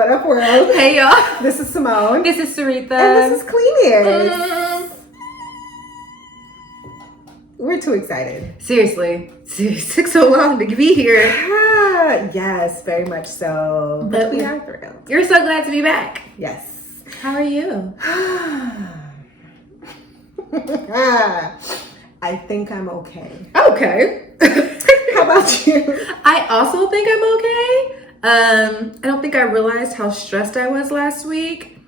What up, world? Hey, y'all. This is Simone. This is Saritha. And this is Clean Ears. We're too excited. Seriously. It took so long to be here. Yes, very much so. But we are thrilled. You're so glad to be back. Yes. How are you? I think I'm okay. Okay. How about you? I also think I'm okay. I don't think I realized how stressed I was last week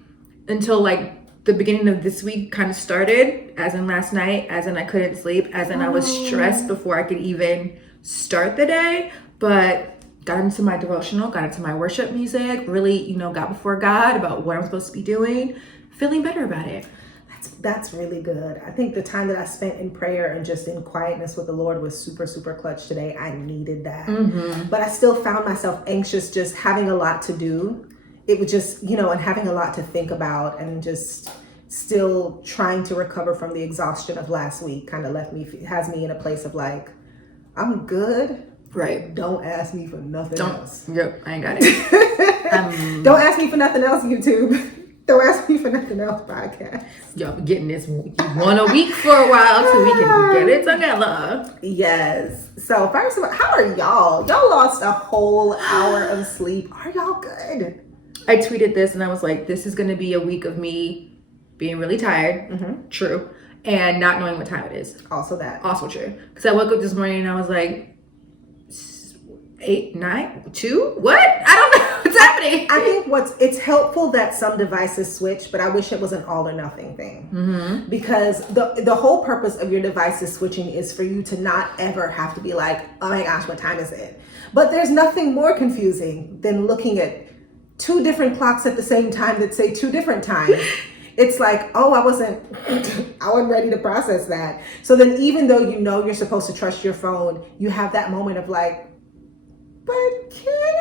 until like the beginning of this week kind of started, as in last night, as in I couldn't sleep, as in I was stressed before I could even start the day. But got into my devotional, got into my worship music, really, got before God about what I'm supposed to be doing, feeling better about it. That's really good. I think the time that I spent in prayer and just in quietness with the Lord was super, super clutch today. I needed that. Mm-hmm. But I still found myself anxious, just having a lot to do. It was just, and having a lot to think about, and just still trying to recover from the exhaustion of last week kind of has me in a place of like, I'm good. Right. Don't ask me for nothing else. Yep, I ain't got it. Don't ask me for nothing else, YouTube. Don't ask me for nothing else, podcast. Y'all be getting this one a week for a while so we can get it together. Yes. So first of all, how are y'all? Y'all lost a whole hour of sleep. Are y'all good? I tweeted this and I was like, this is going to be a week of me being really tired. Mm-hmm. True. And not knowing what time it is. Also that. Also true. Because I woke up this morning and I was like, 8, 9, 2? What? I don't know what's happening. I think it's helpful that some devices switch, but I wish it was an all or nothing thing. Mm-hmm. Because the whole purpose of your devices switching is for you to not ever have to be like, oh my gosh, what time is it? But there's nothing more confusing than looking at 2 different clocks at the same time that say 2 different times. It's like, oh, I wasn't ready to process that. So then even though you're supposed to trust your phone, you have that moment of like, but can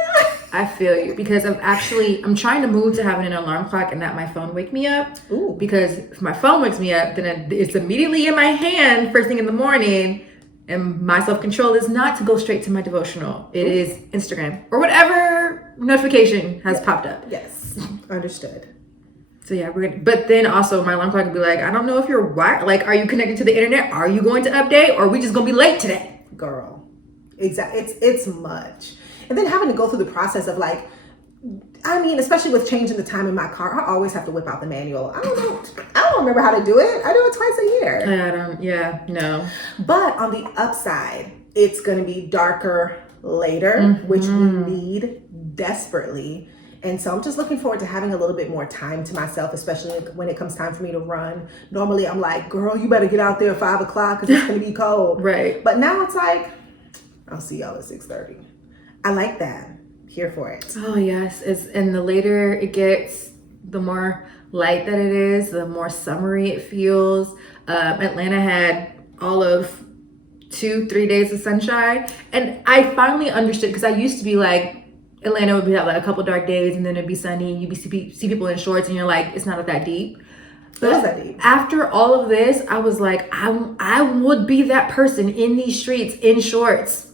I feel you, because I'm trying to move to having an alarm clock and not my phone wake me up. Ooh. Because if my phone wakes me up, then it's immediately in my hand first thing in the morning, and my self-control is not to go straight to my devotional. It is Instagram or whatever notification has popped up. Yes, understood. So yeah, but then also my alarm clock would be like, I don't know if you're wired. Like, are you connected to the internet? Are you going to update? Or are we just gonna be late today? Girl. Exactly. It's much. And then having to go through the process of like, especially with changing the time in my car, I always have to whip out the manual. I don't remember how to do it. I do it twice a year. No. But on the upside, it's going to be darker later, which we need desperately. And so I'm just looking forward to having a little bit more time to myself, especially when it comes time for me to run. Normally I'm like, girl, you better get out there at 5 o'clock because it's going to be cold. Right. But now it's like, I'll see y'all at 6:30. I like that. Here for it. Oh yes, and the later it gets, the more light that it is, the more summery it feels. Atlanta had all of 2-3 days of sunshine, and I finally understood, because I used to be like, Atlanta would have like a couple dark days and then it'd be sunny and you'd see people in shorts and you're like, it's not that deep. But is that deep? After all of this, I was like, I would be that person in these streets in shorts.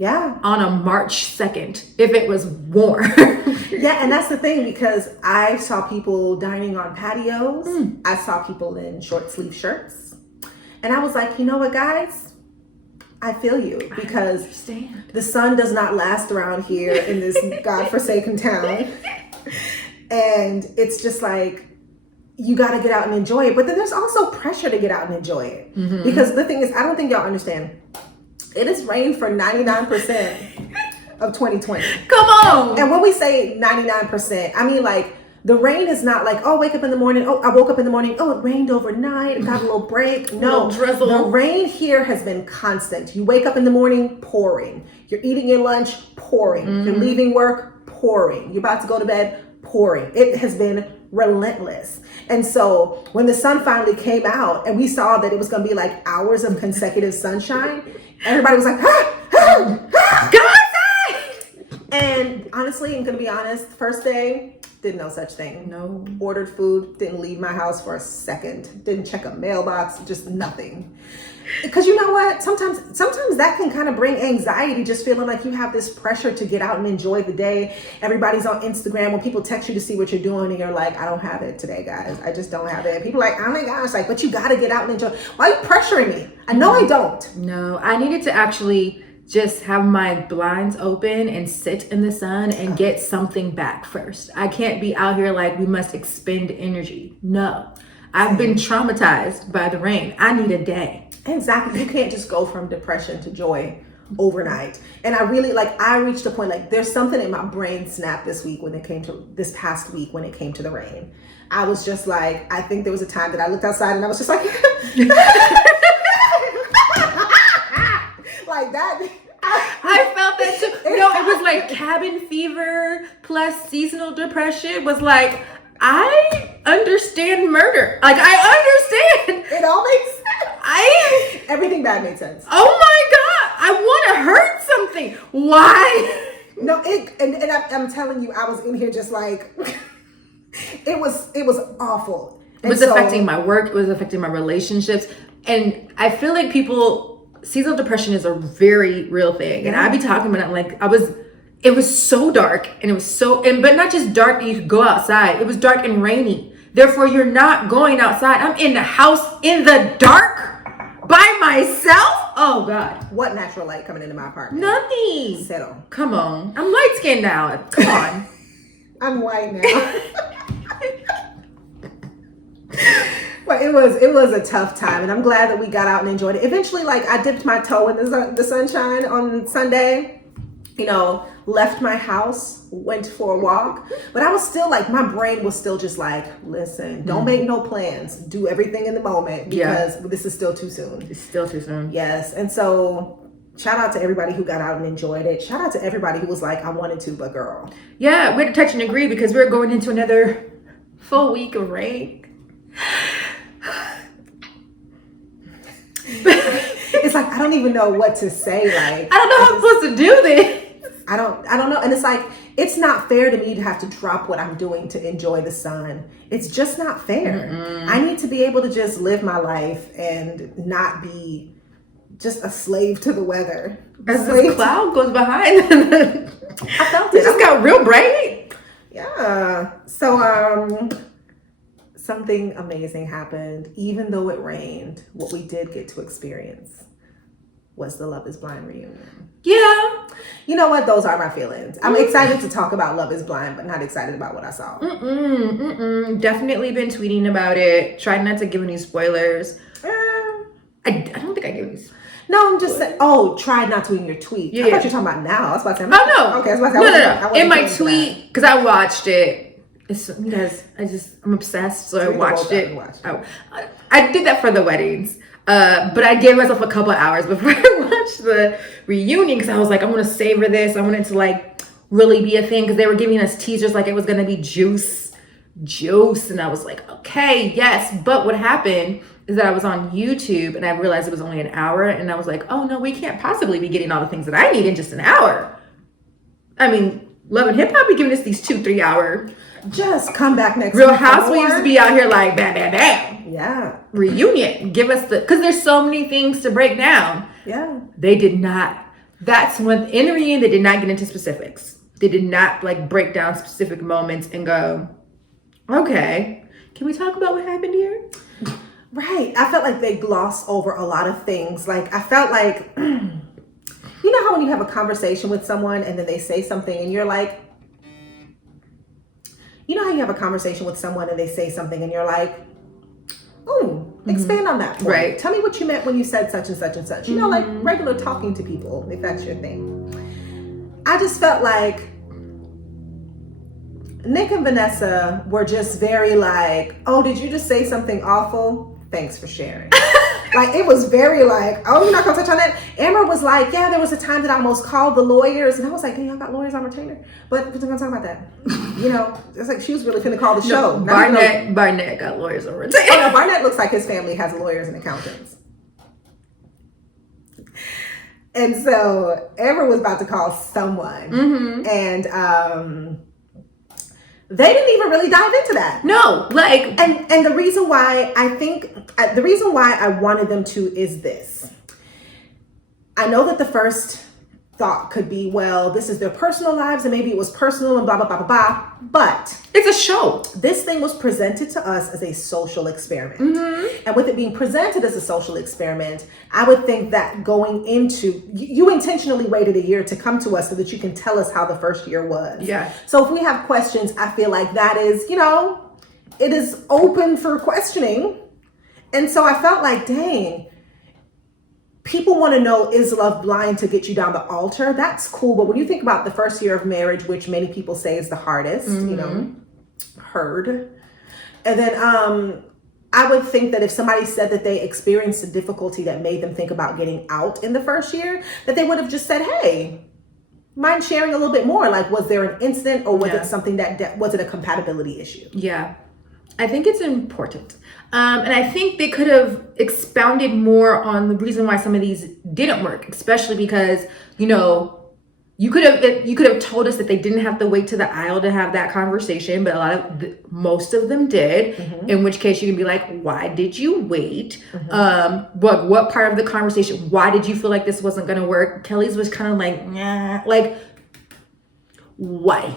Yeah. On a March 2nd, if it was warm. Yeah, and that's the thing, because I saw people dining on patios. I saw people in short sleeve shirts. And I was like, you know what, guys? I feel you, because the sun does not last around here in this godforsaken town. And it's just like, you got to get out and enjoy it. But then there's also pressure to get out and enjoy it. Mm-hmm. Because the thing is, I don't think y'all understand. It has rained for 99% of 2020. Come on. And when we say 99%, I mean like the rain is not like, oh, wake up in the morning. Oh, I woke up in the morning. Oh, it rained overnight. I got a little break. No, drizzle. The rain here has been constant. You wake up in the morning, pouring. You're eating your lunch, pouring. Mm-hmm. You're leaving work, pouring. You're about to go to bed, pouring. It has been relentless. And so when the sun finally came out and we saw that it was going to be like hours of consecutive sunshine, everybody was like, go outside! And honestly, I'm gonna be honest, first day, did no such thing. No. Ordered food, didn't leave my house for a second, didn't check a mailbox, just nothing. Because you know what? Sometimes that can kind of bring anxiety, just feeling like you have this pressure to get out and enjoy the day. Everybody's on Instagram when people text you to see what you're doing, and you're like, I don't have it today, guys. I just don't have it. And people are like, oh my gosh, like, but you got to get out and enjoy. Why are you pressuring me? I know I don't. No, I needed to actually just have my blinds open and sit in the sun and get something back first. I can't be out here like we must expend energy. No, I've been traumatized by the rain. I need a day. Exactly. You can't just go from depression to joy overnight. And I really I reached a point, like there's something in my brain snapped this past week when it came to the rain. I was just like, I think there was a time that I looked outside and I was just like, like that. I felt that too. No, it was like cabin fever plus seasonal depression. It was like, I understand murder. Like, I understand. It all makes sense. Everything bad made sense. Oh my God. I want to hurt something. Why? No, I'm telling you, I was in here just like, it was awful. It was affecting my work. It was affecting my relationships. And I feel like seasonal depression is a very real thing. And I be talking about it like it was so dark and it was but not just dark that you could go outside. It was dark and rainy. Therefore, you're not going outside. I'm in the house in the dark by myself. Oh God. What natural light coming into my apartment? Nothing. Settle. Come on. I'm light skinned now. Come on. I'm white now. But it was a tough time, and I'm glad that we got out and enjoyed it. Eventually, I dipped my toe in the sunshine on Sunday. Left my house, went for a walk, but I was still my brain was still just listen, don't make no plans, do everything in the moment because this is still too soon. It's still too soon. Yes, and so shout out to everybody who got out and enjoyed it. Shout out to everybody who was like, I wanted to, but girl. Yeah, we had to touch and agree because we're going into another full week of rain. It's I don't even know what to say. I don't know how I'm supposed to do this. I don't know. And it's not fair to me to have to drop what I'm doing to enjoy the sun. It's just not fair. Mm-mm. I need to be able to just live my life and not be just a slave to the weather. As this cloud goes behind. I felt it. It just got real bright. Yeah. So, something amazing happened. Even though it rained, what we did get to experience was the Love is Blind reunion. Yeah. You know what? Those are my feelings. I'm excited to talk about Love is Blind, but not excited about what I saw. Definitely been tweeting about it. Tried not to give any spoilers. I don't think I gave any. No, I'm just saying. Oh, tried not to in your tweet. Yeah. I thought you were talking about now. I was about to say. Oh, no. Okay, I was about to say. No. In my tweet, because I watched it. You guys, I'm obsessed, so I watched it. I did that for the weddings. But I gave myself a couple hours before I watched the reunion because I was like, I'm going to savor this. I want it to really be a thing because they were giving us teasers like it was going to be juice. And I was like, okay, yes. But what happened is that I was on YouTube and I realized it was only an hour. And I was like, oh no, we can't possibly be getting all the things that I need in just an hour. I mean, Love and Hip Hop be giving us these 2-3 hour. Just come back next Real Housewives to be out here like bam, bam, bam. Yeah. Reunion. Give us because there's so many things to break down. Yeah. They did not. That's when in the reunion they did not get into specifics. They did not break down specific moments and go, okay, can we talk about what happened here? Right. I felt like they glossed over a lot of things. I felt like, you know how when you have a conversation with someone and then they say something and you're like, you know how you have a conversation with someone and they say something and you're like, expand on that point. Right. Tell me what you meant when you said such and such and such. You know, regular talking to people, if that's your thing. I just felt like Nick and Vanessa were just very oh, did you just say something awful? Thanks for sharing. It was very oh, you're not gonna touch on that? Amber was like, yeah, there was a time that I almost called the lawyers. And I was like, hey, y'all got lawyers on retainer? But we're gonna talk about that. It's she was really finna call the show. Barnett got lawyers on retainer. Oh, no, Barnett looks like his family has lawyers and accountants. And so Amber was about to call someone. Mm-hmm. And they didn't even really dive into that. No, like, and the reason why I wanted them to is this. I know that the first thought could be, well, this is their personal lives and maybe it was personal and blah, blah, blah, blah, blah. But it's a show. This thing was presented to us as a social experiment. Mm-hmm. And with it being presented as a social experiment, I would think that going into, you intentionally waited a year to come to us so that you can tell us how the first year was. Yeah. So if we have questions, I feel like that is, it is open for questioning. And so I felt like, dang, people want to know, is love blind to get you down the altar? That's cool. But when you think about the first year of marriage, which many people say is the hardest, heard. And then I would think that if somebody said that they experienced a difficulty that made them think about getting out in the first year, that they would have just said, hey, mind sharing a little bit more? Like, was there an incident or was it something was it a compatibility issue? Yeah. I think it's important. And I think they could have expounded more on the reason why some of these didn't work, especially because, you could have told us that they didn't have to wait to the aisle to have that conversation, but most of them did. Mm-hmm. In which case you can be like, why did you wait? Mm-hmm. What part of the conversation? Why did you feel like this wasn't going to work? Kelly's was kind of like, nah, like, why?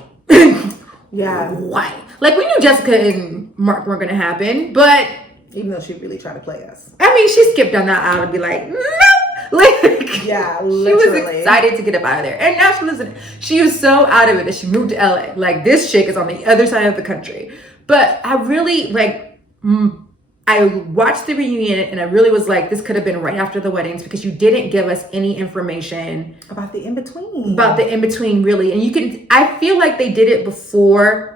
Yeah. Why? Like, we knew Jessica and Mark weren't going to happen, but even though she really tried to play us. I mean, she skipped down that aisle to be like, no. Like, yeah, literally. She was excited to get up out of there. And now she was so out of it that she moved to LA. Like, this chick is on the other side of the country. But I really, I watched the reunion and I really was like, this could have been right after the weddings because you didn't give us any information about the in-between. Really. And I feel like they did it before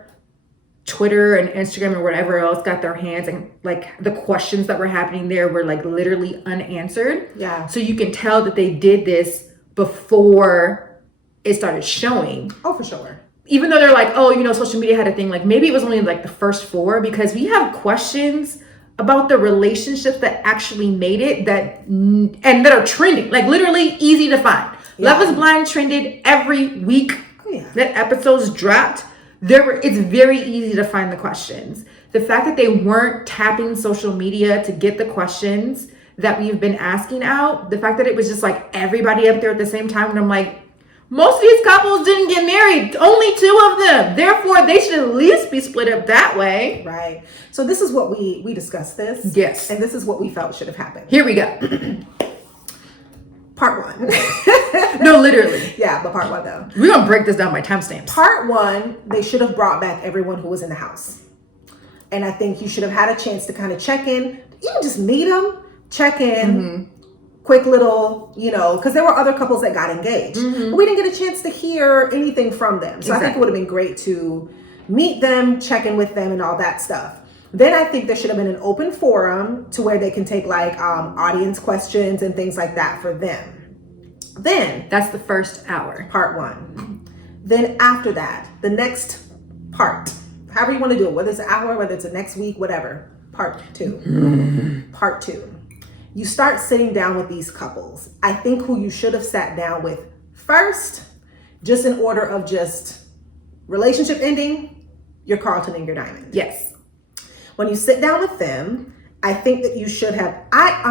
Twitter and Instagram or whatever else got their hands, and like the questions that were happening there were like literally unanswered. Yeah. So you can tell that they did this before it started showing. Oh, for sure. Even though they're like, social media had a thing, like maybe it was only like the first 4 because we have questions about the relationships that actually made it and that are trending, like literally easy to find. Yeah. Love is Blind trended every week. Oh, yeah. That episodes dropped. It's very easy to find the questions. The fact that they weren't tapping social media to get the questions that we've been asking out, the fact that it was just like everybody up there at the same time, and I'm like, most of these couples didn't get married, only 2 of them. Therefore, they should at least be split up that way. Right. So this is what we discussed this. Yes. And this is what we felt should have happened. Here we go. Part 1. No, literally. Yeah, but part 1 though. We're going to break this down by timestamps. Part 1, they should have brought back everyone who was in the house. And I think you should have had a chance to kind of check in, even just meet them, check in, quick little, because there were other couples that got engaged. Mm-hmm. But we didn't get a chance to hear anything from them. So I think it would have been great to meet them, check in with them and all that stuff. Then I think there should have been an open forum to where they can take like audience questions and things like that for them. Then that's the first hour. Part 1. Then after that, the next part, however you want to do it, whether it's an hour, whether it's the next week, whatever. Part 2. Part 2. You start sitting down with these couples. I think who you should have sat down with first, just in order of just relationship ending, your Carlton and your Diamond. Yes. When you sit down with them, I think that you should have, I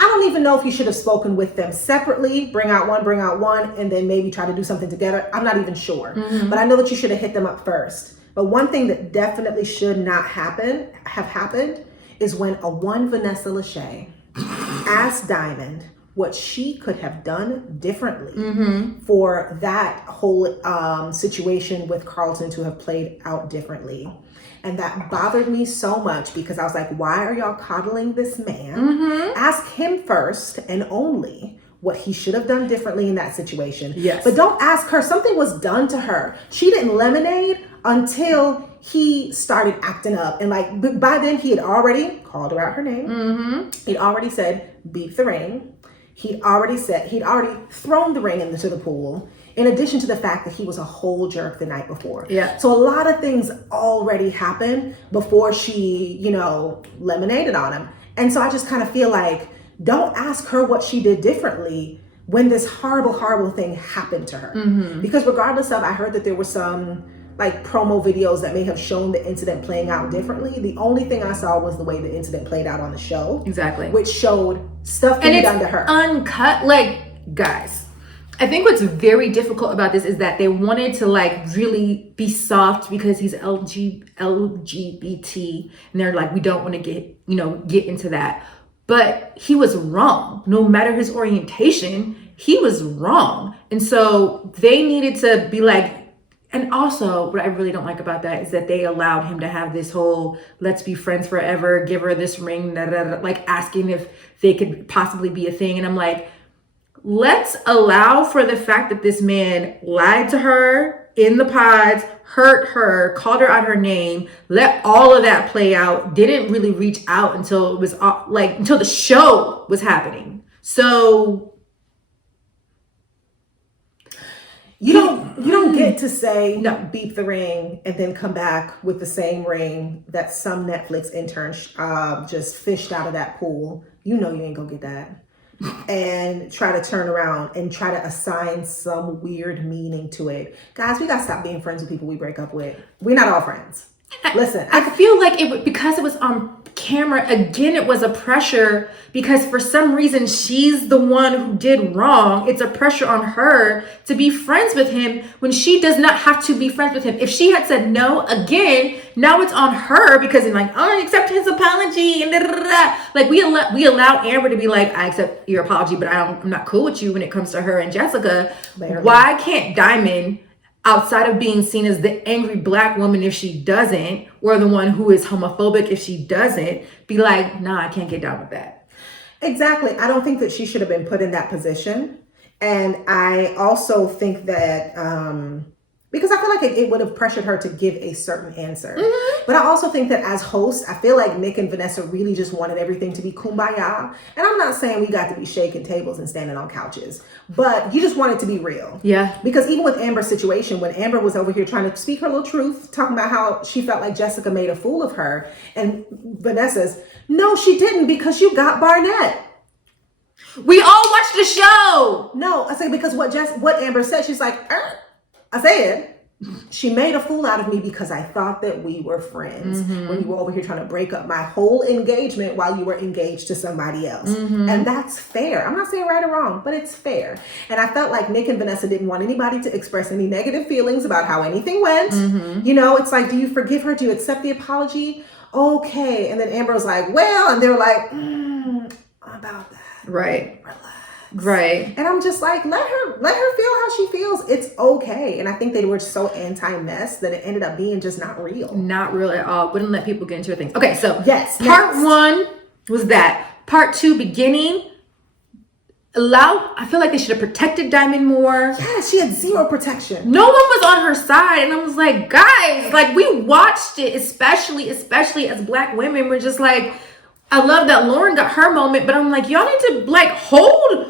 don't even know if you should have spoken with them separately, bring out one, and then maybe try to do something together. I'm not even sure. Mm-hmm. But I know that you should have hit them up first. But one thing that definitely should not have happened is when a one Vanessa Lachey asked Diamond what she could have done differently for that whole situation with Carlton to have played out differently. And that bothered me so much because I was like, why are y'all coddling this man? Ask him first and only what he should have done differently in that situation. Yes. But don't ask her. Something was done to her. She didn't lemonade until he started acting up. And like by then he had already called her out her name. He'd already said, beep the ring. He'd already thrown the ring into the pool. In addition to the fact that he was a whole jerk the night before. Yeah. So a lot of things already happened before she, lemonaded on him. And so I just kind of feel like, don't ask her what she did differently when this horrible, horrible thing happened to her. Because regardless of, I heard that there were some like promo videos that may have shown the incident playing out differently. The only thing I saw was the way the incident played out on the show. Exactly. Which showed stuff being done to her. Uncut. Like, guys, I think what's very difficult about this is that they wanted to like really be soft because he's LGBT, and they're like, we don't want to get into that. But he was wrong. No matter his orientation, he was wrong. And so they needed to be like, and also what I really don't like about that is that they allowed him to have this whole let's be friends forever, give her this ring, like asking if they could possibly be a thing. And I'm like, let's allow for the fact that this man lied to her in the pods, hurt her, called her out her name, let all of that play out, didn't really reach out until it was until the show was happening. So you don't get to say no, beep the ring and then come back with the same ring that some Netflix intern just fished out of that pool. You know you ain't gonna get that. And try to turn around and try to assign some weird meaning to it. Guys, we gotta stop being friends with people we break up with. We're not all friends. Listen, I feel like because it was on camera, again, it was a pressure because for some reason she's the one who did wrong. It's a pressure on her to be friends with him when she does not have to be friends with him. If she had said no, again, now it's on her because it's like, oh, I accept his apology and da, da, da, da. Like we allow Amber to be like, I accept your apology, but I'm not cool with you when it comes to her and Jessica. Barely. Why can't Diamond, outside of being seen as the angry Black woman if she doesn't, or the one who is homophobic if she doesn't, be like, nah, I can't get down with that? Exactly. I don't think that she should have been put in that position. And I also think that, because I feel like it would have pressured her to give a certain answer. But I also think that as hosts, I feel like Nick and Vanessa really just wanted everything to be kumbaya. And I'm not saying we got to be shaking tables and standing on couches, but you just want it to be real. Yeah. Because even with Amber's situation, when Amber was over here trying to speak her little truth, talking about how she felt like Jessica made a fool of her, and Vanessa's, no, she didn't, because you got Barnett. We all watched the show. No, I say because what Amber said, she's like, I said, she made a fool out of me because I thought that we were friends when you were over here trying to break up my whole engagement while you were engaged to somebody else. And that's fair. I'm not saying right or wrong, but it's fair. And I felt like Nick and Vanessa didn't want anybody to express any negative feelings about how anything went. You know, it's like, do you forgive her? Do you accept the apology? Okay. And then Amber was like, well, and they were like, about that. Right. Relax. Right. And I'm just like, let her feel how she feels. It's okay. And I think they were so anti-mess that it ended up being just not real. Not real at all. Wouldn't let people get into things. Okay, so yes, part one was that. Part two, beginning. I feel like they should have protected Diamond more. Yeah, she had zero protection. No one was on her side. And I was like, guys, like we watched it, especially as Black women. We're just like, I love that Lauren got her moment, but I'm like, y'all need to like hold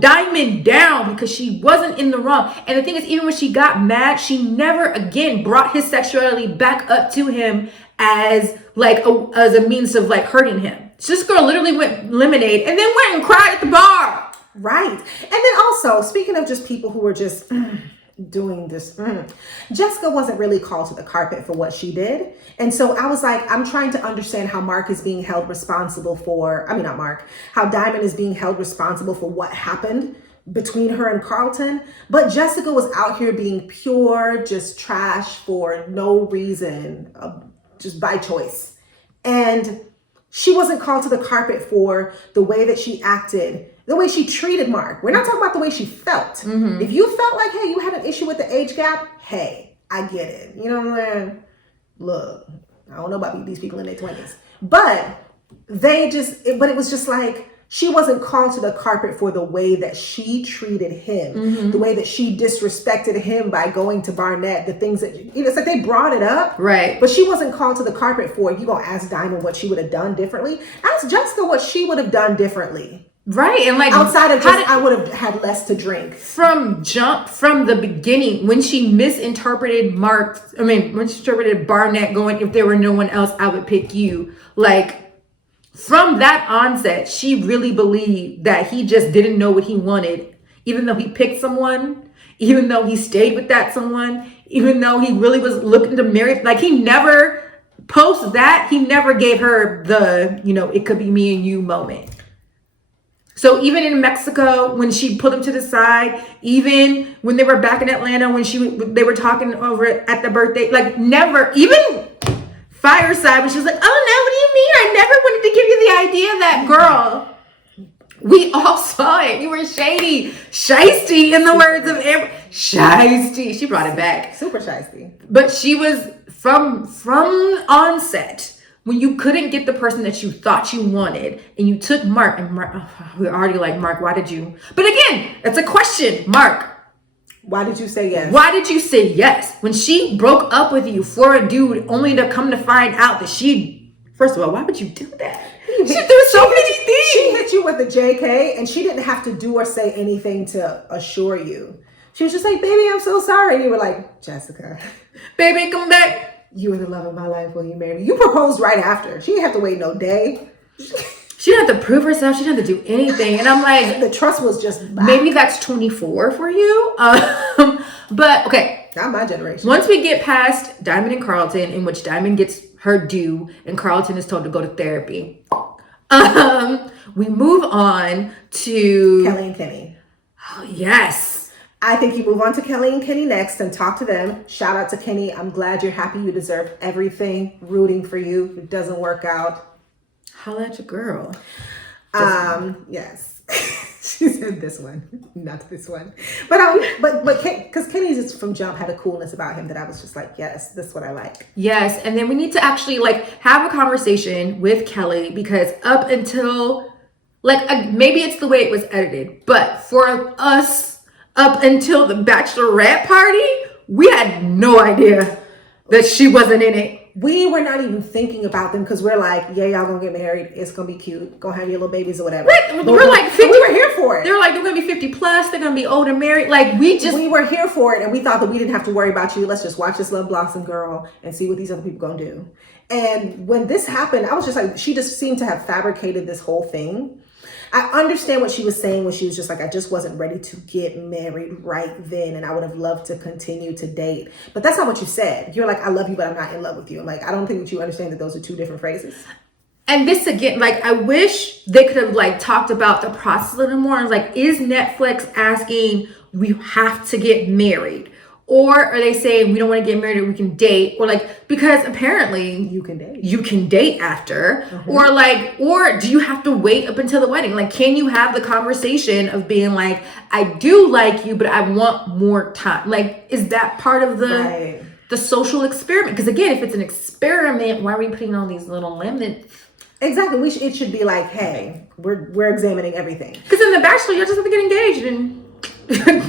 Diamond down because she wasn't in the wrong. And the thing is, even when she got mad, she never again brought his sexuality back up to him as a means of like hurting him. This girl literally went lemonade and then went and cried at the bar. Right. And then also, speaking of just people who were just doing this, Jessica wasn't really called to the carpet for what she did. And so I was like, I'm trying to understand how Mark is being held responsible for, not Mark, how Diamond is being held responsible for what happened between her and Carlton. But Jessica was out here being pure, just trash for no reason, just by choice. And she wasn't called to the carpet for the way that she acted, the way she treated Mark. We're not talking about the way she felt. If you felt like, hey, you had an issue with the age gap, hey, I get it. You know what I'm saying? Look, I don't know about these people in their 20s. But it was just like, she wasn't called to the carpet for the way that she treated him, the way that she disrespected him by going to Barnett, the things that, it's like they brought it up. Right. But she wasn't called to the carpet for it. You gonna ask Diamond what she would have done differently? Ask Jessica what she would have done differently. Right. And like outside of just, I would have had less to drink. From the beginning, when she misinterpreted when she interpreted Barnett going, if there were no one else, I would pick you. Like, from that onset, she really believed that he just didn't know what he wanted, even though he picked someone, even though he stayed with that someone, even though he really was looking to marry. Like, he never, post that, he never gave her the, it could be me and you moment. So even in Mexico, when she pulled him to the side, even when they were back in Atlanta, when they were talking over at the birthday, like, never, even fireside, when she was like, oh no, what do you mean? I never wanted to give you the idea of that girl. We all saw it. You were shady. Shiesty, in the words of Amber. Shiesty. She brought it back. Super shiesty. But she was from onset, when you couldn't get the person that you thought you wanted, and you took Mark, and Mark, we're already like, Mark, why did you? But again, that's a question. Mark, why did you say yes? Why did you say yes? When she broke up with you for a dude, only to come to find out that first of all, why would you do that? She threw so many things. She hit you with a JK, and she didn't have to do or say anything to assure you. She was just like, baby, I'm so sorry. And you were like, Jessica. Baby, come back. You are the love of my life. Will you marry me? You proposed right after. She didn't have to wait no day. She didn't have to prove herself. She didn't have to do anything. And I'm like, the trust was just back. Maybe that's 24 for you. But okay. Not my generation. Once we get past Diamond and Carlton, in which Diamond gets her due and Carlton is told to go to therapy, we move on to Kelly and Kenny. Oh, yes. I think you move on to Kelly and Kenny next and talk to them. Shout out to Kenny. I'm glad you're happy. You deserve everything. Rooting for you. If it doesn't work out, holla at your girl. Yes. She said this one, not this one. But because Kenny's just from jump had a coolness about him that I was just like, yes, this is what I like. Yes, and then we need to actually have a conversation with Kelly, because up until maybe it's the way it was edited, but for us, up until the bachelorette party, we had no idea that she wasn't in it. We were not even thinking about them, because we're like, yeah, y'all gonna get married. It's gonna be cute. Go have your little babies or whatever. Right. We're like 50. We were here for it. They were like, they're gonna be 50 plus. They're gonna be older, married. We were here for it, and we thought that we didn't have to worry about you. Let's just watch this Love Blossom girl and see what these other people gonna do. And when this happened, I was just like, she just seemed to have fabricated this whole thing. I understand what she was saying when she was just like, I just wasn't ready to get married right then, and I would have loved to continue to date. But that's not what you said. You're like, I love you, but I'm not in love with you. I'm like, I don't think that you understand that those are two different phrases. And this again, I wish they could have talked about the process a little more. Is Netflix asking we have to get married? Or are they saying we don't want to get married or we can date? Or because apparently you can date. You can date after. Mm-hmm. Or do you have to wait up until the wedding? Can you have the conversation of being like, I do like you, but I want more time? Is that part of the social experiment? Because again, if it's an experiment, why are we putting on these little limits? Exactly. It should be like, hey, we're examining everything. Because in The Bachelor, you just have to get engaged and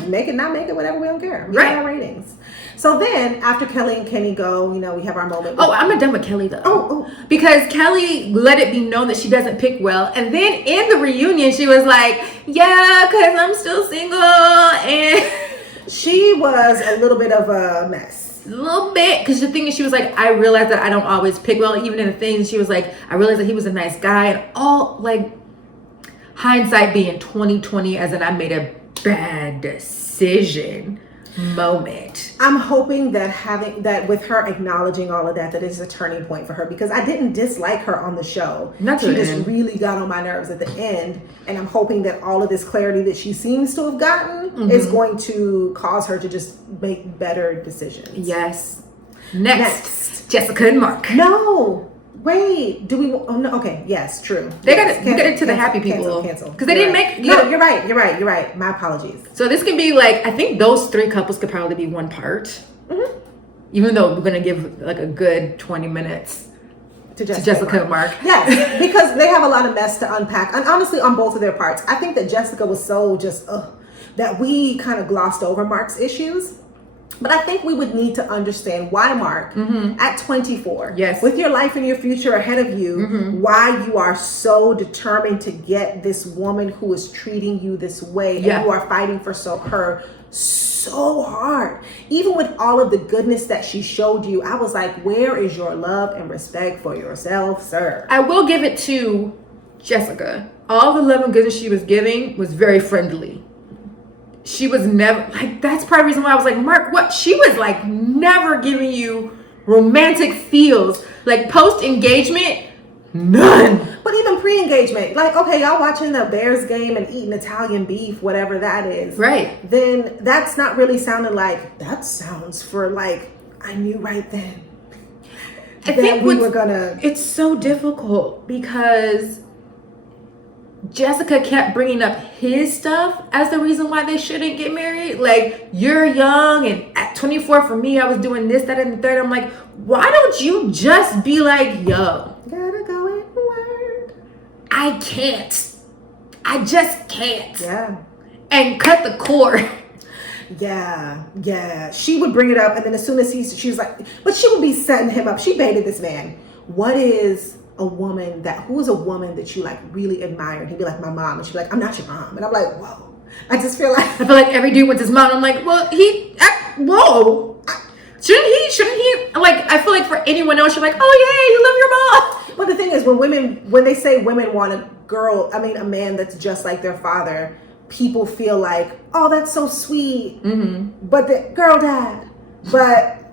make it, not make it, whatever, we don't care. Right. Our ratings. So then after Kelly and Kenny go, we have our moment. I'm not done with Kelly though. Oh. Because Kelly let it be known that she doesn't pick well. And then in the reunion, she was like, yeah, because I'm still single. And she was a little bit of a mess. A little bit. Because the thing is, she was like, I realized that I don't always pick well. Even in the things, she was like, I realized that he was a nice guy. And all hindsight being 2020, as in I made a bad decision moment. I'm hoping that with her acknowledging all of that is a turning point for her, because I didn't dislike her on the show. She just really got on my nerves at the end, and I'm hoping that all of this clarity that she seems to have gotten is going to cause her to just make better decisions. Yes. Next. Jessica and Mark. No. Wait, do we? Oh no. Okay. Yes, true. They got to get it to the happy people. Cancel. Because they didn't make. No, you're right. My apologies. So this can be I think those three couples could probably be one part. Mm-hmm. Even though we're gonna give a good 20 minutes to Jessica and Mark. Yes, because they have a lot of mess to unpack, and honestly, on both of their parts, I think that Jessica was so just that we kind of glossed over Mark's issues. But I think we would need to understand why Mark, at 24, with your life and your future ahead of you, why you are so determined to get this woman who is treating you this way, and you are fighting for her so hard. Even with all of the goodness that she showed you, I was like, where is your love and respect for yourself, sir? I will give it to Jessica. All the love and goodness she was giving was very friendly. She was never, like, that's part of the reason why I was like, Mark, what? She was like never giving you romantic feels. Like post-engagement, none. But even pre-engagement, like, okay, y'all watching the Bears game and eating Italian beef, whatever that is. Right. Then that's not really sounding like, that sounds for like, I knew right then. I think we were gonna. It's so difficult because Jessica kept bringing up his stuff as the reason why they shouldn't get married. Like, you're young, and at 24 for me, I was doing this, that, and the third. I'm like, why don't you just be like, yo, Gotta go inward. I can't. I just can't. Yeah. And cut the cord. Yeah. She would bring it up, and then as soon as she was like, but she would be setting him up. She baited this man. What is who is a woman that you like really admire? And he'd be like, my mom. And she'd be like, I'm not your mom. And I'm like, whoa. I just feel like Every dude wants his mom. I'm like, well, whoa. Shouldn't he? Like, I feel like for anyone else, you're like, oh yeah, you love your mom. But the thing is, when they say women want a man that's just like their father, people feel like, oh, that's so sweet. Mm-hmm. But the girl died. But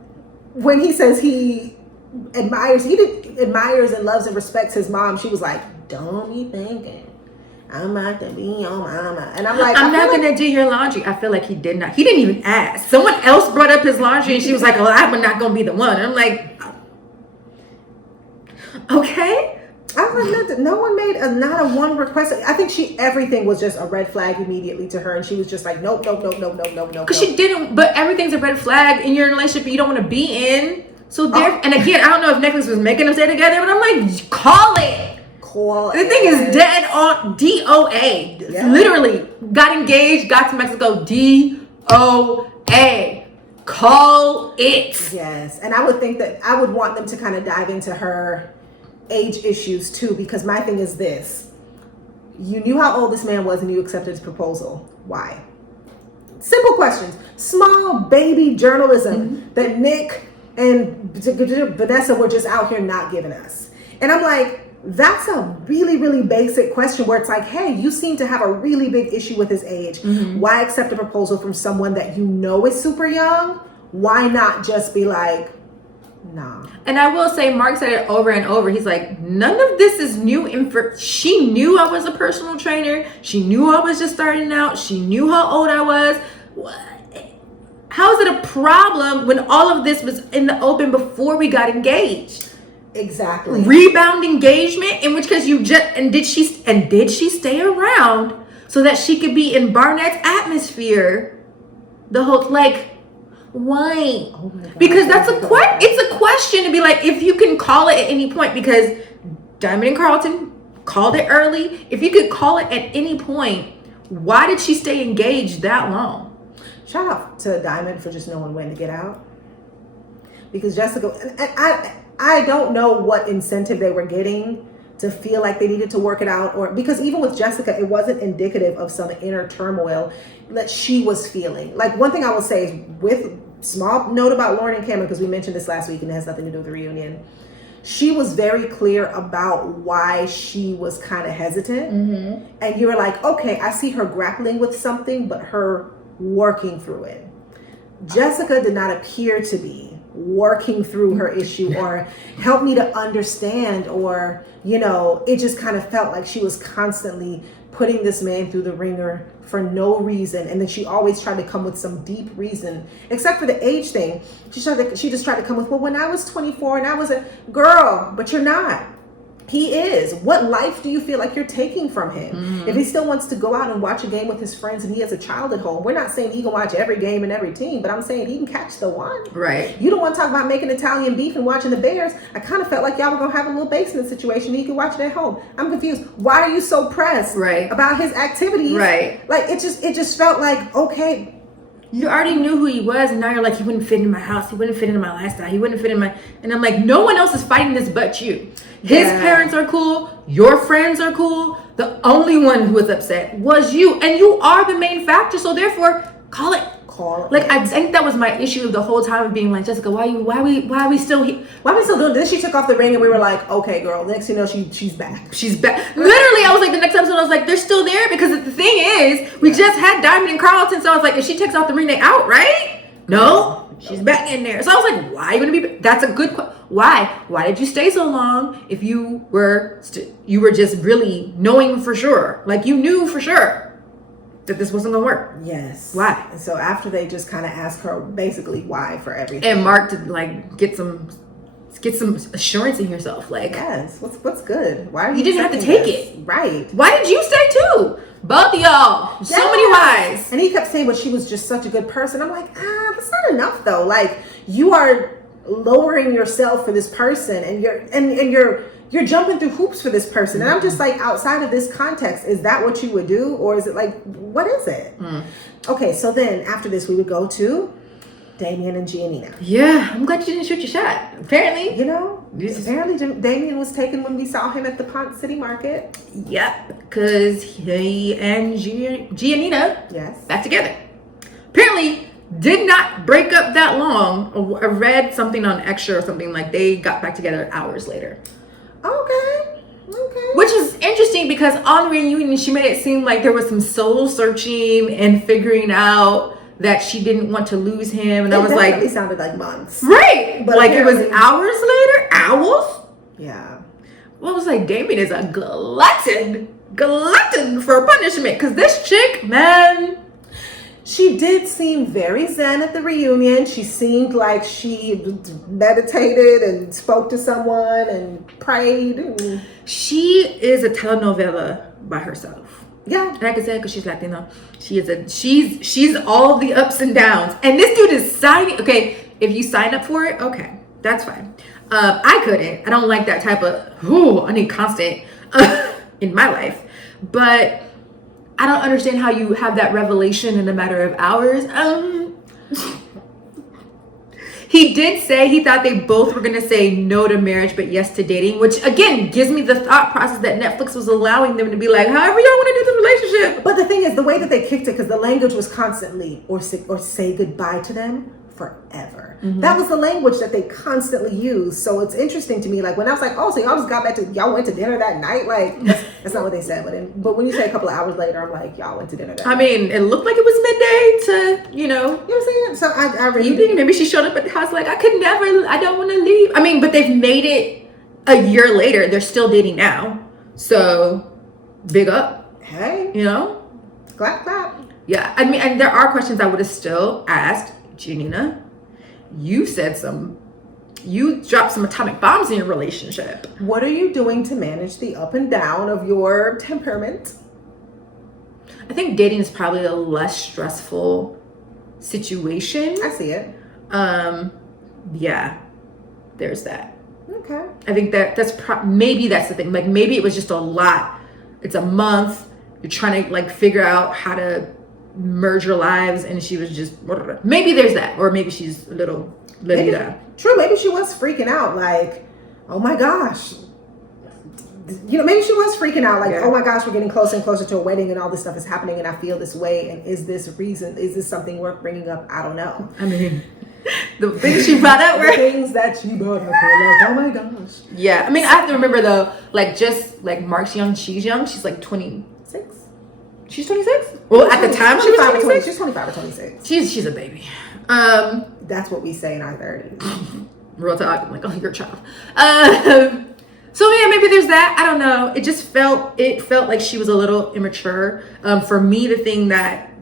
when he says he admires and loves and respects his mom, she was like, don't be thinking I'm about to be your mama. And I'm like, I'm not gonna do your laundry. I feel like he did not. He didn't even ask. Someone else brought up his laundry, and she was like, "Oh, I'm not gonna be the one." And I'm like, okay. I was like, no one made not a one request. I think everything was just a red flag immediately to her, and she was just like, nope. Because she didn't. But everything's a red flag in your relationship you don't want to be in. So there. And again, I don't know if Nicholas was making them stay together, but I'm like, call it. The thing is dead on DOA. Yeah. Literally got engaged, got to Mexico. DOA. Call it. Yes, and I would think that I would want them to kind of dive into her age issues too, because my thing is this: you knew how old this man was and you accepted his proposal. Why? Simple questions. Small baby journalism that Nick and Vanessa were just out here not giving us. And I'm like, that's a really, really basic question where it's like, hey, you seem to have a really big issue with his age. Mm-hmm. Why accept a proposal from someone that you know is super young? Why not just be like, nah? And I will say, Mark said it over and over. He's like, none of this is new info. She knew I was a personal trainer. She knew I was just starting out. She knew how old I was. How is it a problem when all of this was in the open before we got engaged? Exactly. Rebound engagement, in which case did she stay around so that she could be in Barnett's atmosphere the whole, like, why? Oh my God. Because it's a question to be like, if you can call it at any point, because Diamond and Carlton called it early. If you could call it at any point, why did she stay engaged that long? Shout out to Diamond for just knowing when to get out. Because Jessica, and I don't know what incentive they were getting to feel like they needed to work it out, or because even with Jessica, it wasn't indicative of some inner turmoil that she was feeling. Like, one thing I will say is, with small note about Lauren and Cameron, because we mentioned this last week and it has nothing to do with the reunion, she was very clear about why she was kind of hesitant. Mm-hmm. And you were like, okay, I see her grappling with something, but her working through it. Jessica did not appear to be working through her issue or help me to understand, or, it just kind of felt like she was constantly putting this man through the ringer for no reason. And then she always tried to come with some deep reason, except for the age thing. She just tried to come with, well, when I was 24 and I was a girl, but you're not. He is. What life do you feel like you're taking from him? Mm-hmm. If he still wants to go out and watch a game with his friends and he has a child at home, we're not saying he can watch every game and every team, but I'm saying he can catch the one. Right. You don't want to talk about making Italian beef and watching the Bears. I kind of felt like y'all were going to have a little basement situation. He could watch it at home. I'm confused. Why are you so pressed about his activities? Right. Like, it just felt like, okay, you already knew who he was, and now you're like, he wouldn't fit in my house. He wouldn't fit in my lifestyle. He wouldn't fit in my... And I'm like, no one else is fighting this but you. His parents are cool. Your friends are cool. The only one who was upset was you. And you are the main factor. So therefore, call it. call. Like, I think that was my issue the whole time of being like, Jessica, why are we still here? Why are we still doing this? She took off the ring and we were like, okay, girl, next you know, she's back. She's back. Literally, I was like, the next episode, I was like, they're still there, because the thing is, we just had Diamond and Carlton, so I was like, if she takes off the ring, they out, right? No, she's back in there. So I was like, why are you gonna be? That's a good question. Why did you stay so long if you were just really knowing for sure, like you knew for sure that this wasn't gonna work? Yes. Why? And so after they just kind of asked her basically why for everything. And Mark to like get some assurance in yourself, like, yes, what's good? Why are you didn't have to accepting take this? it, right? Why did you stay too? Both of y'all, so many whys. And he kept saying, but she was just such a good person. I'm like, that's not enough though. Like, you are lowering yourself for this person, and you're jumping through hoops for this person. And I'm just like, outside of this context, is that what you would do? Or is it like, what is it? Okay, so then after this, we would go to Damian and Giannina. Yeah, I'm glad you didn't shoot your shot. Apparently. You know, apparently Damian was taken when we saw him at the Ponce City Market. Yep, because he and Giannina, yes, back together. Apparently, did not break up that long. I read something on Extra or something, like they got back together hours later. Okay. Which is interesting, because on the reunion, she made it seem like there was some soul searching and figuring out that she didn't want to lose him. And I was like, it sounded like months. Right. But like it was hours later? Hours? Yeah. Well, I was like, Damian is a glutton for punishment. Because this chick, man, she did seem very zen at the reunion. She seemed like she meditated and spoke to someone and prayed. She is a telenovela by herself. Yeah. And I can say it because she's Latino. She's all the ups and downs. And this dude is signing. Okay, if you sign up for it, okay, that's fine. I couldn't. I don't like that type of, I need constant in my life. But I don't understand how you have that revelation in a matter of hours. He did say he thought they both were going to say no to marriage, but yes to dating, which again gives me the thought process that Netflix was allowing them to be like, however y'all want to do the relationship. But the thing is, the way that they kicked it, because the language was constantly or say goodbye to them forever. That was the language that they constantly used. So it's interesting to me, like when I was like, oh, so y'all just got back to, y'all went to dinner that night? Like, that's not what they said. But when you say a couple of hours later, I'm like, y'all went to dinner that night. I mean, it looked like it was midday to, You know what I'm saying? So I really evening. Maybe she showed up at the house like, I don't want to leave. I mean, but they've made it a year later. They're still dating now. So big up. Hey. You know? Clap, clap. Yeah. I mean, and there are questions I would have still asked. Giannina, you dropped some atomic bombs in your relationship. What are you doing to manage the up and down of your temperament? I think dating is probably a less stressful situation. I see it. Yeah, there's that. Okay. I think maybe that's the thing. Like maybe it was just a lot. It's a month. You're trying to like figure out how to merge your lives, and she was just, maybe there's that, or maybe she's a little True, maybe she was freaking out, like, oh my gosh, you know, maybe she was freaking out, like, oh my gosh, we're getting closer and closer to a wedding and all this stuff is happening and I feel this way, and is this something worth bringing up? I don't know. I mean, the things she brought up were things that she brought up were like, oh my gosh. Yeah, I mean, I have to remember though, like just like Mark's young, she's young, she's like 26. She's 26? Well, at the time she was 26. She's 25 or 26. She's a baby. That's what we say in our 30s. Real talk. I'm like, oh, you're a child. So yeah, maybe there's that. I don't know. It felt like she was a little immature. For me, the thing that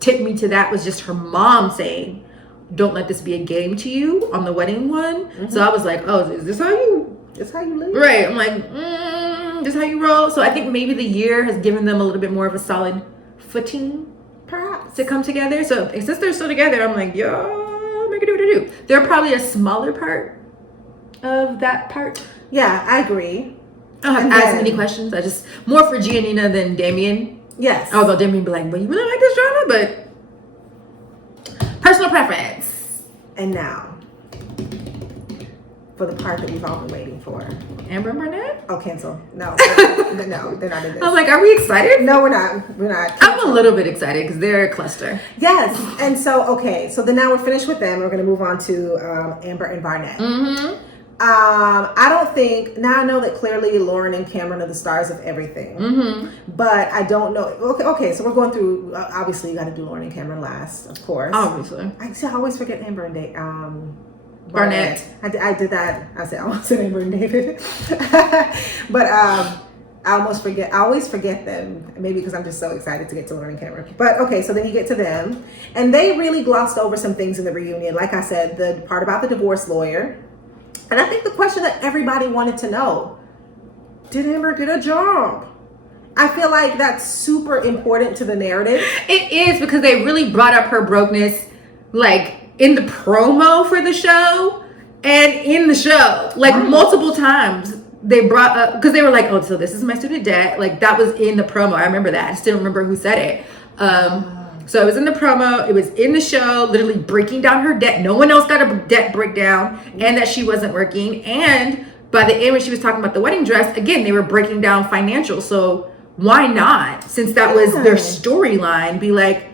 tipped me to that was just her mom saying, "Don't let this be a game to you" on the wedding one. Mm-hmm. So I was like, oh, is this how you? This how you live? Right. I'm like, this how you roll. So I think maybe the year has given them a little bit more of a solid footing, perhaps, to come together. So since they're still together, I'm like, yo, make it do what it do. They're probably a smaller part of that part. Yeah, I agree. I don't have as many questions. I just more for Giannina than Damian. Yes. Although Damian be like, well, you really like this drama, but personal preference. And now, for the part that we've all been waiting for. Amber and Barnett? Oh, cancel. No, no, they're not in this. I'm like, are we excited? No, we're not. We're not. I'm a little bit excited because they're a cluster. Yes, and so okay, so then now we're finished with them. We're going to move on to Amber and Barnett. Mm-hmm. I don't think now. I know that clearly Lauren and Cameron are the stars of everything, but I don't know. Okay, so we're going through. Obviously, you got to do Lauren and Cameron last, of course. Obviously, I always forget Amber and Barnett. I did that. I almost said Amber and David, but I always forget them. Maybe because I'm just so excited to get to Lauren and Cameron. But okay, so then you get to them, and they really glossed over some things in the reunion. Like I said, the part about the divorce lawyer. And I think the question that everybody wanted to know, did Amber get a job? I feel like that's super important to the narrative. it is, because they really brought up her brokenness, like in the promo for the show and in the show, like multiple times. They brought up, because they were like, oh, so this is my student debt. Like that was in the promo. I remember that. I just didn't remember who said it. So it was in the promo, it was in the show, literally breaking down her debt. No one else got a debt breakdown, and that she wasn't working. And by the end, when she was talking about the wedding dress, again, they were breaking down financials. So why not, since that was their storyline, be like,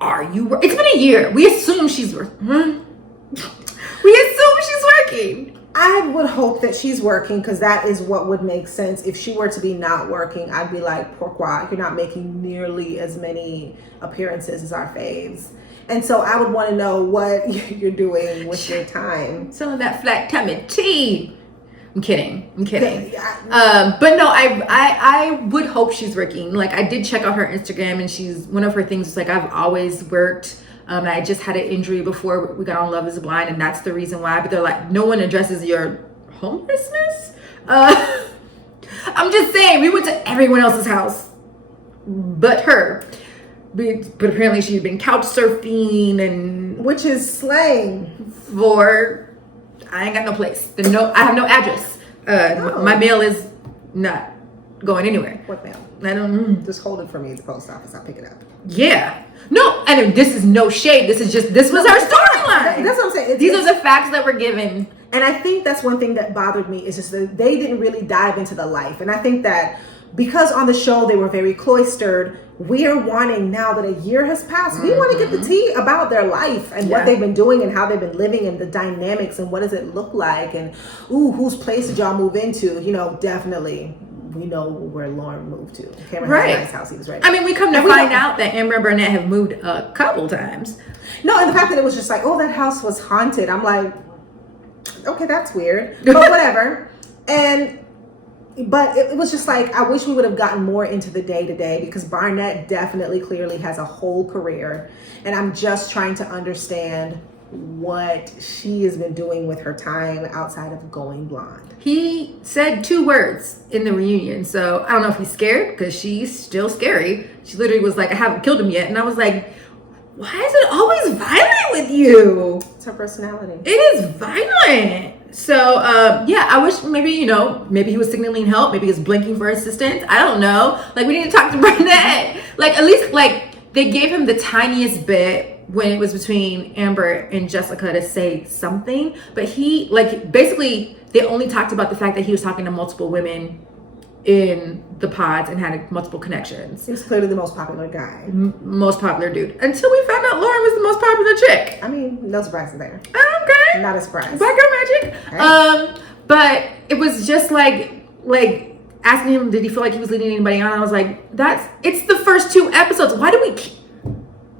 are you it's been a year. We assume she's working. We assume she's working. I would hope that she's working, because that is what would make sense. If she were to be not working, I'd be like, pourquoi? You're not making nearly as many appearances as our faves. And so I would want to know what you're doing with your time. Some of that flat tummy tea. I'm kidding. But no, I would hope she's working. Like I did check out her Instagram, and she's, one of her things is like, I've always worked. I just had an injury before we got on Love is Blind, and that's the reason why. But they're like, no one addresses your homelessness. I'm just saying, we went to everyone else's house but her. But apparently she'd been couch surfing, and which is slang for I ain't got no place. I have no address. My mail is not going anywhere. What mail? I don't. Just hold it for me at the post office. I'll pick it up. Yeah. No, and this is no shade. This was our storyline. That's what I'm saying. These are the facts that were given. And I think that's one thing that bothered me, is just that they didn't really dive into the life. And I think that because on the show they were very cloistered, we're wanting, now that a year has passed, we want to get the tea about their life and what they've been doing and how they've been living and the dynamics and what does it look like, and whose place did y'all move into? Definitely we know where Lauren moved to. Cameron had a nice house. He was ready. I mean, we come to find out that Amber and Barnett have moved a couple times. No, and the fact that it was just like, oh, that house was haunted. I'm like, okay, that's weird, but whatever. But it was just like, I wish we would have gotten more into the day-to-day, because Barnett definitely clearly has a whole career, and I'm just trying to understand what she has been doing with her time outside of going blonde. He said 2 words in the reunion, so I don't know if he's scared, because she's still scary. She literally was like, I haven't killed him yet, and I was like, why is it always violent with you? It's her personality. It is violent. So, I wish maybe he was signaling help. Maybe he was blinking for assistance. I don't know. Like, we need to talk to Barnett. Like, at least, like, they gave him the tiniest bit when it was between Amber and Jessica to say something. But he, like, basically, they only talked about the fact that he was talking to multiple women in the pods and had multiple connections. He was clearly the most popular guy. Most popular dude. Until we found out Lauren was the most popular chick. I mean, no surprise there. Okay. Not a surprise. Black girl magic. Okay. But it was just like asking him, did he feel like he was leading anybody on? I was like, it's the first 2 episodes. Why do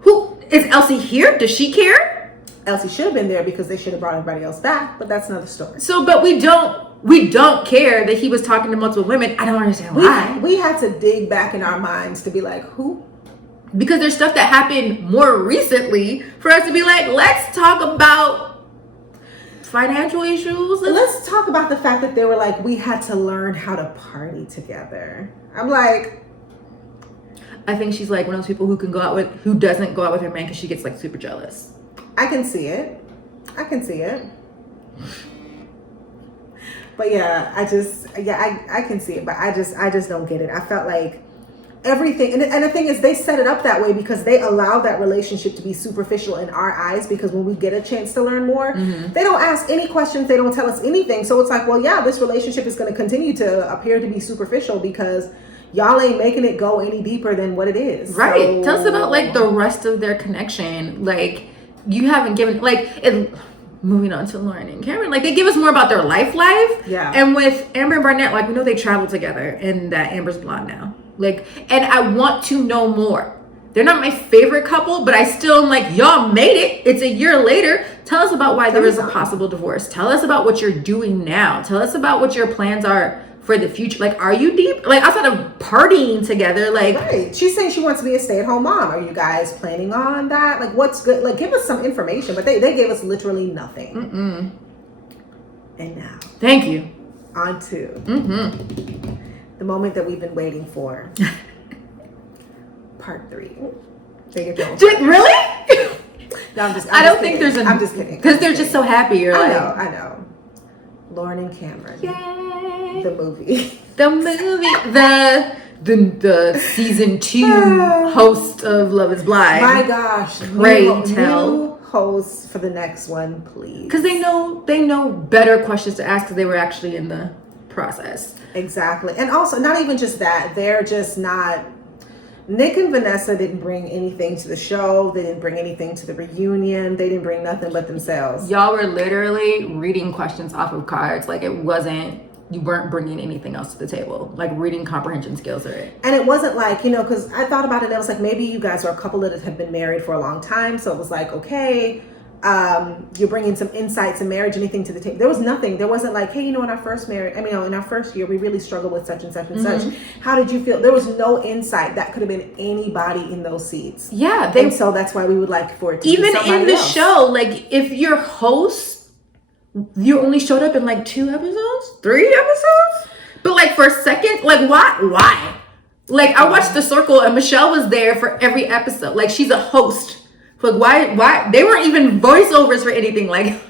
who is Elsie here? Does she care? Elsie should have been there, because they should have brought everybody else back, but that's another story. So, but we don't care that he was talking to multiple women. I don't understand why. We had to dig back in our minds to be like, who? Because there's stuff that happened more recently for us to be like, let's talk about financial issues. Let's talk about the fact that they were like, we had to learn how to party together. I'm like, I think she's like one of those people who doesn't go out with her man because she gets like super jealous. I can see it. But yeah, I can see it, but I just don't get it. I felt like everything. And the thing is, they set it up that way because they allow that relationship to be superficial in our eyes, because when we get a chance to learn more, they don't ask any questions. They don't tell us anything. So it's like, well, yeah, this relationship is going to continue to appear to be superficial because y'all ain't making it go any deeper than what it is. Right. So, tell us about like the rest of their connection. Like, you haven't given moving on to Lauren and Cameron, like they give us more about their life. Yeah. And with Amber and Barnett, like we know they travel together and that Amber's blonde now. Like, and I want to know more. They're not my favorite couple, but I still am like, y'all made it. It's a year later. Tell us about why there was a possible divorce. Tell us about what you're doing now. Tell us about what your plans are for the future. Like, are you deep? Like, outside of partying together, like... Right. She's saying she wants to be a stay-at-home mom. Are you guys planning on that? Like, what's good? Like, give us some information. But they gave us literally nothing. And now... Thank you. On to the moment that we've been waiting for. Part 3. Really? No, I'm I don't think there's I'm just kidding. Because they're just so happy. You're like... I know. Lauren and Cameron. Yay. The movie. The season 2 host of Love is Blind. My gosh. New host for the next one, please. Because they know better questions to ask because they were actually in the process. Exactly. And also, not even just that, they're just not... Nick and Vanessa didn't bring anything to the show. They didn't bring anything to the reunion. They didn't bring nothing but themselves. Y'all were literally reading questions off of cards. Like, you weren't bringing anything else to the table. Like, reading comprehension skills are it. And it wasn't like, because I thought about it and I was like, maybe you guys are a couple that have been married for a long time. So it was like, okay, you're bringing some insights in marriage, anything to the table. There was nothing. There wasn't like, hey, in our first in our first year, we really struggled with such and such and such. How did you feel? There was no insight. That could have been anybody in those seats. Yeah. And so that's why we would like for it to even be in the else. show, like if your host, you only showed up in like 2 episodes, 3 episodes, but like for a second, like why? Like I watched The Circle and Michelle was there for every episode. Like she's a host. Like why they weren't even voiceovers for anything. Like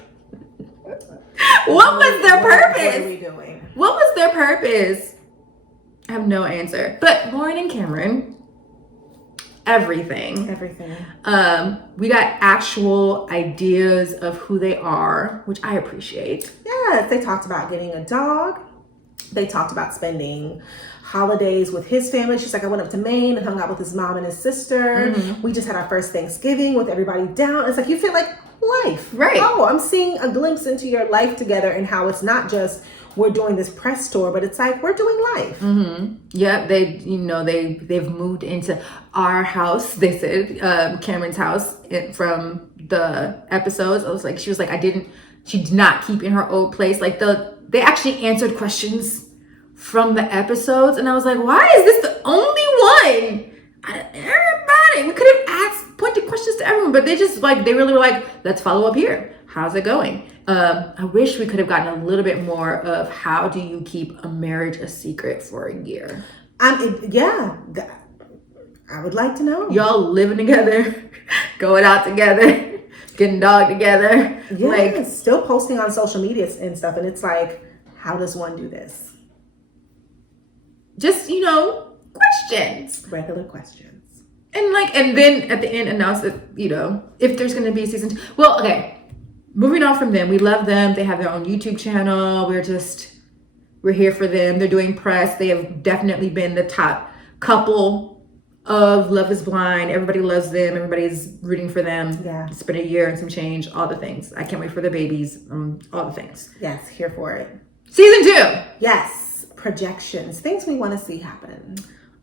what was their purpose? What are we doing? What was their purpose? I have no answer. But Lauren and Cameron, everything. We got actual ideas of who they are, which I appreciate. Yes, they talked about getting a dog. They talked about spending holidays with his family. She's like, I went up to Maine and hung out with his mom and his sister. We just had our first Thanksgiving with everybody down. It's like, you feel like life. Right. Oh, I'm seeing a glimpse into your life together and how it's not just we're doing this press tour, but it's like we're doing life. Yeah, they've moved into our house. They said Cameron's house from the episodes. She was like, she did not keep in her old place. Like they actually answered questions from the episodes, and I was like, why is this the only one? Everybody, we could have asked pointed questions to everyone, but they really were like, let's follow up here. How's it going? I wish we could have gotten a little bit more of how do you keep a marriage a secret for a year? I would like to know. Y'all living together, going out together, getting dog together. Yeah, still posting on social media and stuff, and it's like, how does one do this? Just, questions. Regular questions. And then at the end announce that, if there's going to be a season 2. Well, okay. Moving on from them. We love them. They have their own YouTube channel. We're here for them. They're doing press. They have definitely been the top couple of Love is Blind. Everybody loves them. Everybody's rooting for them. Yeah. It's been a year and some change. All the things. I can't wait for the babies. All the things. Yes, here for it. Season 2. Yes. Projections, things we want to see happen.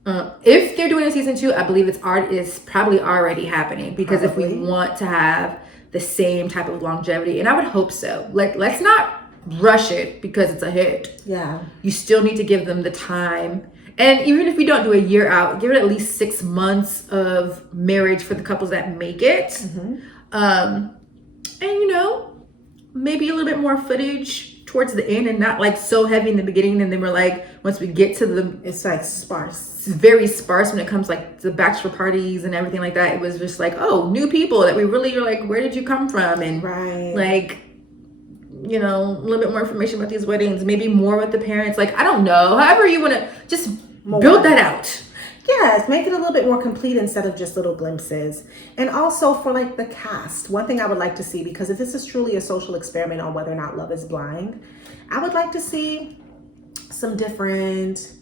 If they're doing a season 2, I believe it's probably already happening, because if we want to have the same type of longevity, and I would hope so. Like, let's not rush it because it's a hit. Yeah, you still need to give them the time, and even if we don't do a year out, give it at least 6 months of marriage for the couples that make it. And maybe a little bit more footage towards the end, and not like so heavy in the beginning, and then we're like, once we get to it's like sparse. It's very sparse when it comes like to bachelor parties and everything like that. It was just like, oh, new people that we really are like, where did you come from? And like, a little bit more information about these weddings, maybe more with the parents. Like, I don't know, however you want to just build that out. Yes, make it a little bit more complete instead of just little glimpses. And also for like the cast, one thing I would like to see, because if this is truly a social experiment on whether or not Love is Blind, I would like to see some different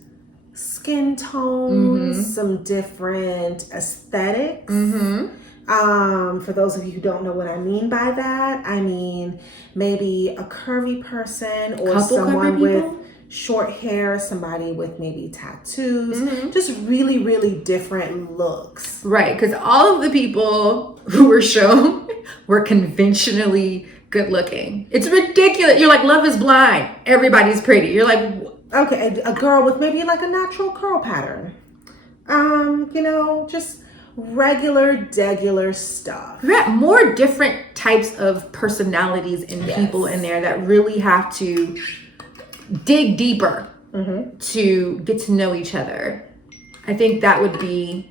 skin tones, some different aesthetics. For those of you who don't know what I mean by that, I mean maybe a curvy person or someone with short hair, somebody with maybe tattoos, just really, really different looks. Right, because all of the people who were shown were conventionally good looking. It's ridiculous. You're like, Love is Blind. Everybody's pretty. You're like, okay, a girl with maybe like a natural curl pattern. Just regular, degular stuff. we got more different types of personalities and people in there that really have to dig deeper to get to know each other. I think that would be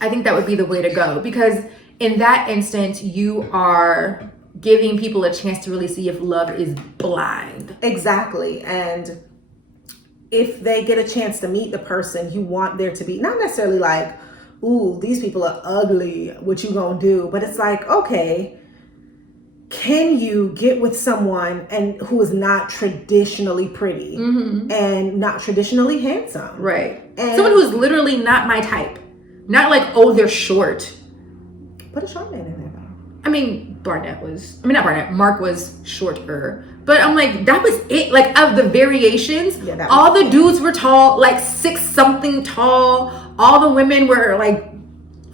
the way to go, because in that instance you are giving people a chance to really see if love is blind. Exactly. And if they get a chance to meet the person, you want there to be not necessarily like, ooh, these people are ugly, what you gonna do? But it's like, okay, can you get with someone who is not traditionally pretty and not traditionally handsome? Right. And someone who's literally not my type. Not like, oh, they're short. Put a short man in there though. I mean, Mark was shorter. But I'm like, that was it. Like, of the variations, all the dudes were tall, like 6-something tall. All the women were like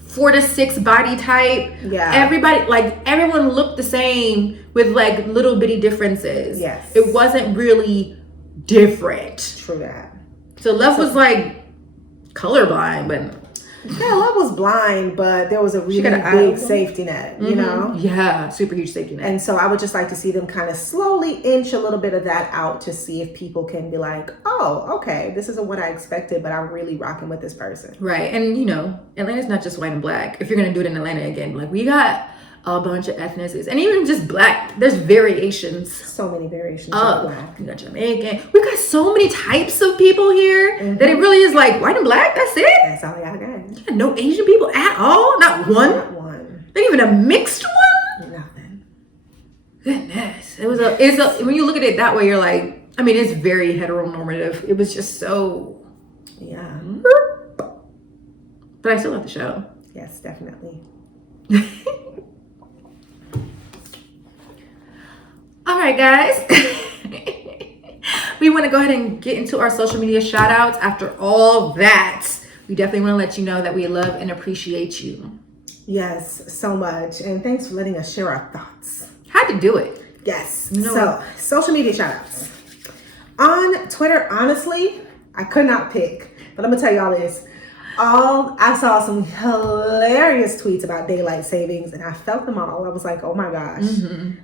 4 to 6 body type. Yeah. Everyone looked the same with like little bitty differences. Yes. It wasn't really different. True that. So Love was like colorblind, but yeah, Love was blind, but there was a really big safety net, you know? Yeah, super huge safety net. And so I would just like to see them kind of slowly inch a little bit of that out to see if people can be like, oh, okay, this isn't what I expected, but I'm really rocking with this person. Right. And, Atlanta's not just white and black. If you're going to do it in Atlanta again, like we got a bunch of ethnicities. And even just black, there's variations. So many variations of black. We got Jamaican. We got so many types of people here that it really is like white and black, that's it? That's all I got. Yeah, no Asian people at all? Not one? Not one. Not even a mixed one? Nothing. Goodness. When you look at it that way, you're like, I mean, it's very heteronormative. It was just so... Yeah. But I still love the show. Yes, definitely. All right, guys. We want to go ahead and get into our social media shout outs. After all that, we definitely want to let you know that we love and appreciate you. Yes, so much. And thanks for letting us share our thoughts. Had to do it. Yes. So, social media shout outs. On Twitter, honestly, I could not pick. But I'm going to tell y'all this. I saw some hilarious tweets about daylight savings and I felt them all. I was like, oh my gosh,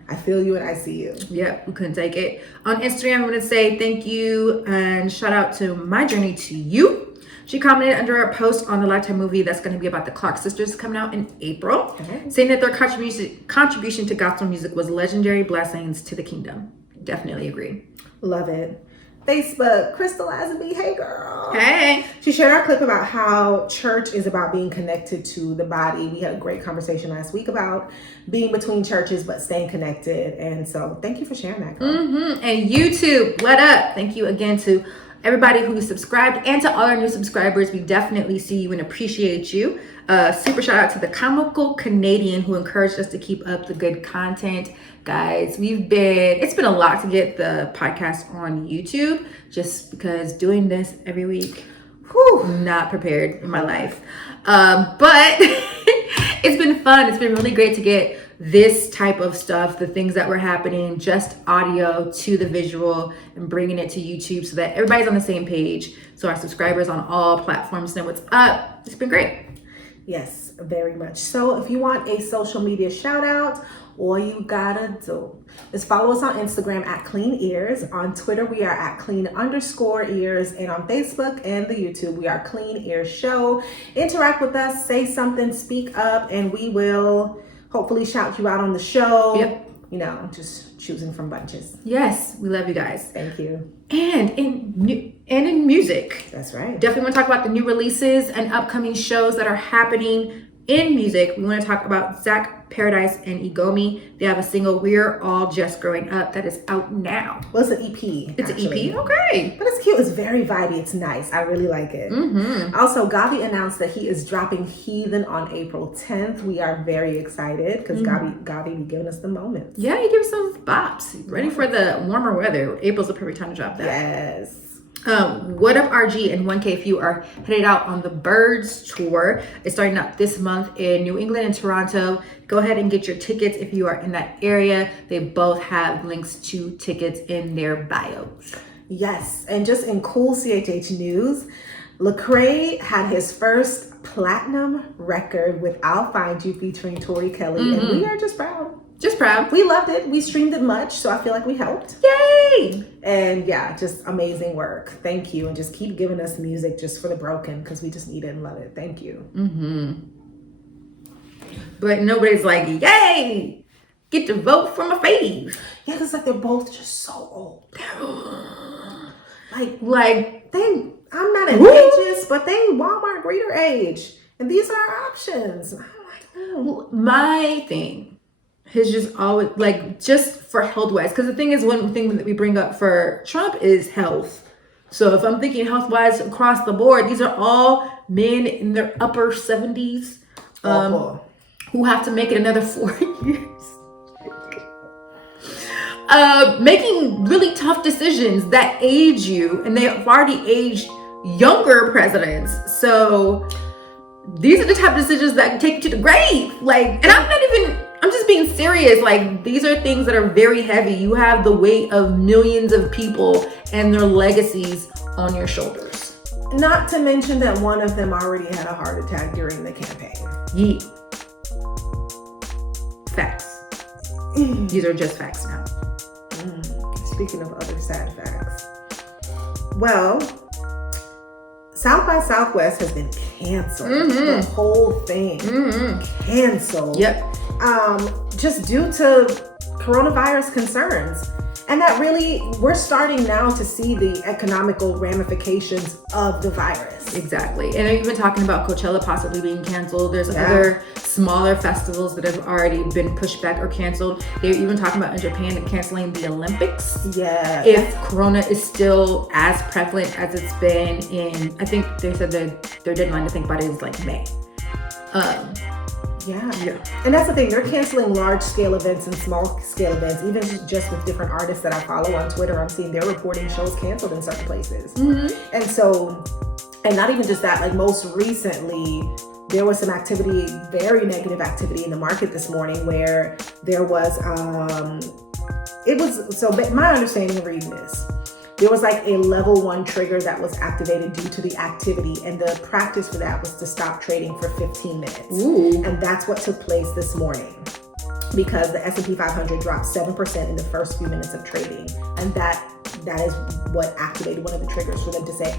I feel you and I see you. Yep, we couldn't take it. On Instagram, I'm going to say thank you and shout out to My Journey to You. She commented under a post on the Lifetime movie that's going to be about the Clark sisters coming out in April, saying that their contribution to gospel music was legendary blessings to the kingdom. Definitely agree. Love it. Facebook, Crystal Lazenby, hey girl. Hey. She shared our clip about how church is about being connected to the body. We had a great conversation last week about being between churches but staying connected. And so thank you for sharing that, girl. And YouTube, what up? Thank you again to everybody who subscribed and to all our new subscribers. We definitely see you and appreciate you. Super shout out to the Comical Canadian who encouraged us to keep up the good content. Guys, it's been a lot to get the podcast on YouTube just because doing this every week, not prepared in my life. But it's been fun. It's been really great to get this type of stuff, the things that were happening, just audio to the visual and bringing it to YouTube so that everybody's on the same page. So our subscribers on all platforms know what's up. It's been great. Yes, very much. So if you want a social media shout out, all you gotta do is follow us on Instagram at Clean Ears. On Twitter, we are at Clean_ears. And on Facebook and the YouTube, we are Clean Ears Show. Interact with us, say something, speak up, and we will hopefully shout you out on the show. Yep. just choosing from bunches. Yes, we love you guys. Thank you. And in music. That's right. Definitely want to talk about the new releases and upcoming shows that are happening in music. We want to talk about Zach Paradise and Igomi. They have a single, We're All Just Growing Up, that is out now. Well, it's an EP. It's actually. an EP? Okay. But it's cute. It's very vibey. It's nice. I really like it. Also, Gavi announced that he is dropping Heathen on April 10th. We are very excited because Gavi be giving us the moments. Yeah, he gives some bops. Ready for the warmer weather. April's the perfect time to drop that. Yes. What Up RG and 1K Few are headed out on the Birds tour. It's starting out this month in New England and Toronto. Go ahead and get your tickets if you are in that area. They both have links to tickets in their bios. Yes, and just in cool CHH news, Lecrae had his first platinum record with I'll Find You featuring Tori Kelly, and we are just proud. Just proud. We loved it. We streamed it much, so I feel like we helped. Yay! And yeah, just amazing work. Thank you. And just keep giving us music just for the broken because we just need it and love it. Thank you. But nobody's like, yay! Get to vote for my fave. Yeah, because like they're both just so old. Like they, I'm not an ageist, but they Walmart greeter age. And these are our options. I'm like, my thing has just always, like, just for health wise, because the thing is, one thing that we bring up for Trump is health. So if I'm thinking health wise across the board, these are all men in their upper 70s who have to make it another 4 years. Making really tough decisions that age you, and they have already aged younger presidents. So these are the type of decisions that can take you to the grave. Like, and I'm just being serious. Like, these are things that are very heavy. You have the weight of millions of people and their legacies on your shoulders. Not to mention that one of them already had a heart attack during the campaign. Yeah. Facts. These are just facts now. Speaking of other sad facts. Well, South by Southwest has been canceled. The whole thing canceled. Yep. Just due to coronavirus concerns. And that really, we're starting now to see the economical ramifications of the virus. Exactly. And they're even talking about Coachella possibly being canceled. There's other smaller festivals that have already been pushed back or canceled. They're even talking about in Japan canceling the Olympics. Yeah. If Corona is still as prevalent as it's been in, I think they said that their deadline to think about it is like May. Yeah. And that's the thing. They're canceling large scale events and small scale events. Even just with different artists that I follow on Twitter, I'm seeing they're reporting shows canceled in certain places. And so, and not even just that, like most recently, there was some activity, very negative activity in the market this morning where there was, my understanding of reading this, there was like a level 1 trigger that was activated due to the activity, and the practice for that was to stop trading for 15 minutes. And that's what took place this morning because the S&P 500 dropped 7% in the first few minutes of trading. And that is what activated one of the triggers for them to say,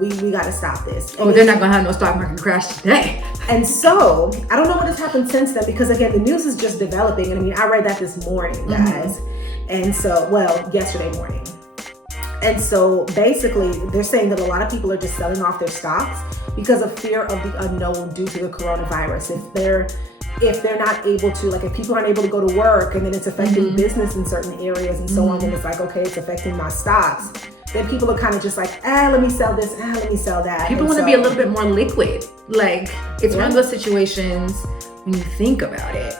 we got to stop this. And they're not going to have no stock market crash today. And so, I don't know what has happened since then because, again, the news is just developing. And I mean, I read that this morning, guys. And so, yesterday morning. And so basically they're saying that a lot of people are just selling off their stocks because of fear of the unknown due to the coronavirus. If they're not able to, like if people aren't able to go to work and then it's affecting business in certain areas and so on, then it's like, okay, it's affecting my stocks. Then people are kind of just like, let me sell this, let me sell that. People want to be a little bit more liquid. Like it's one of those situations when you think about it,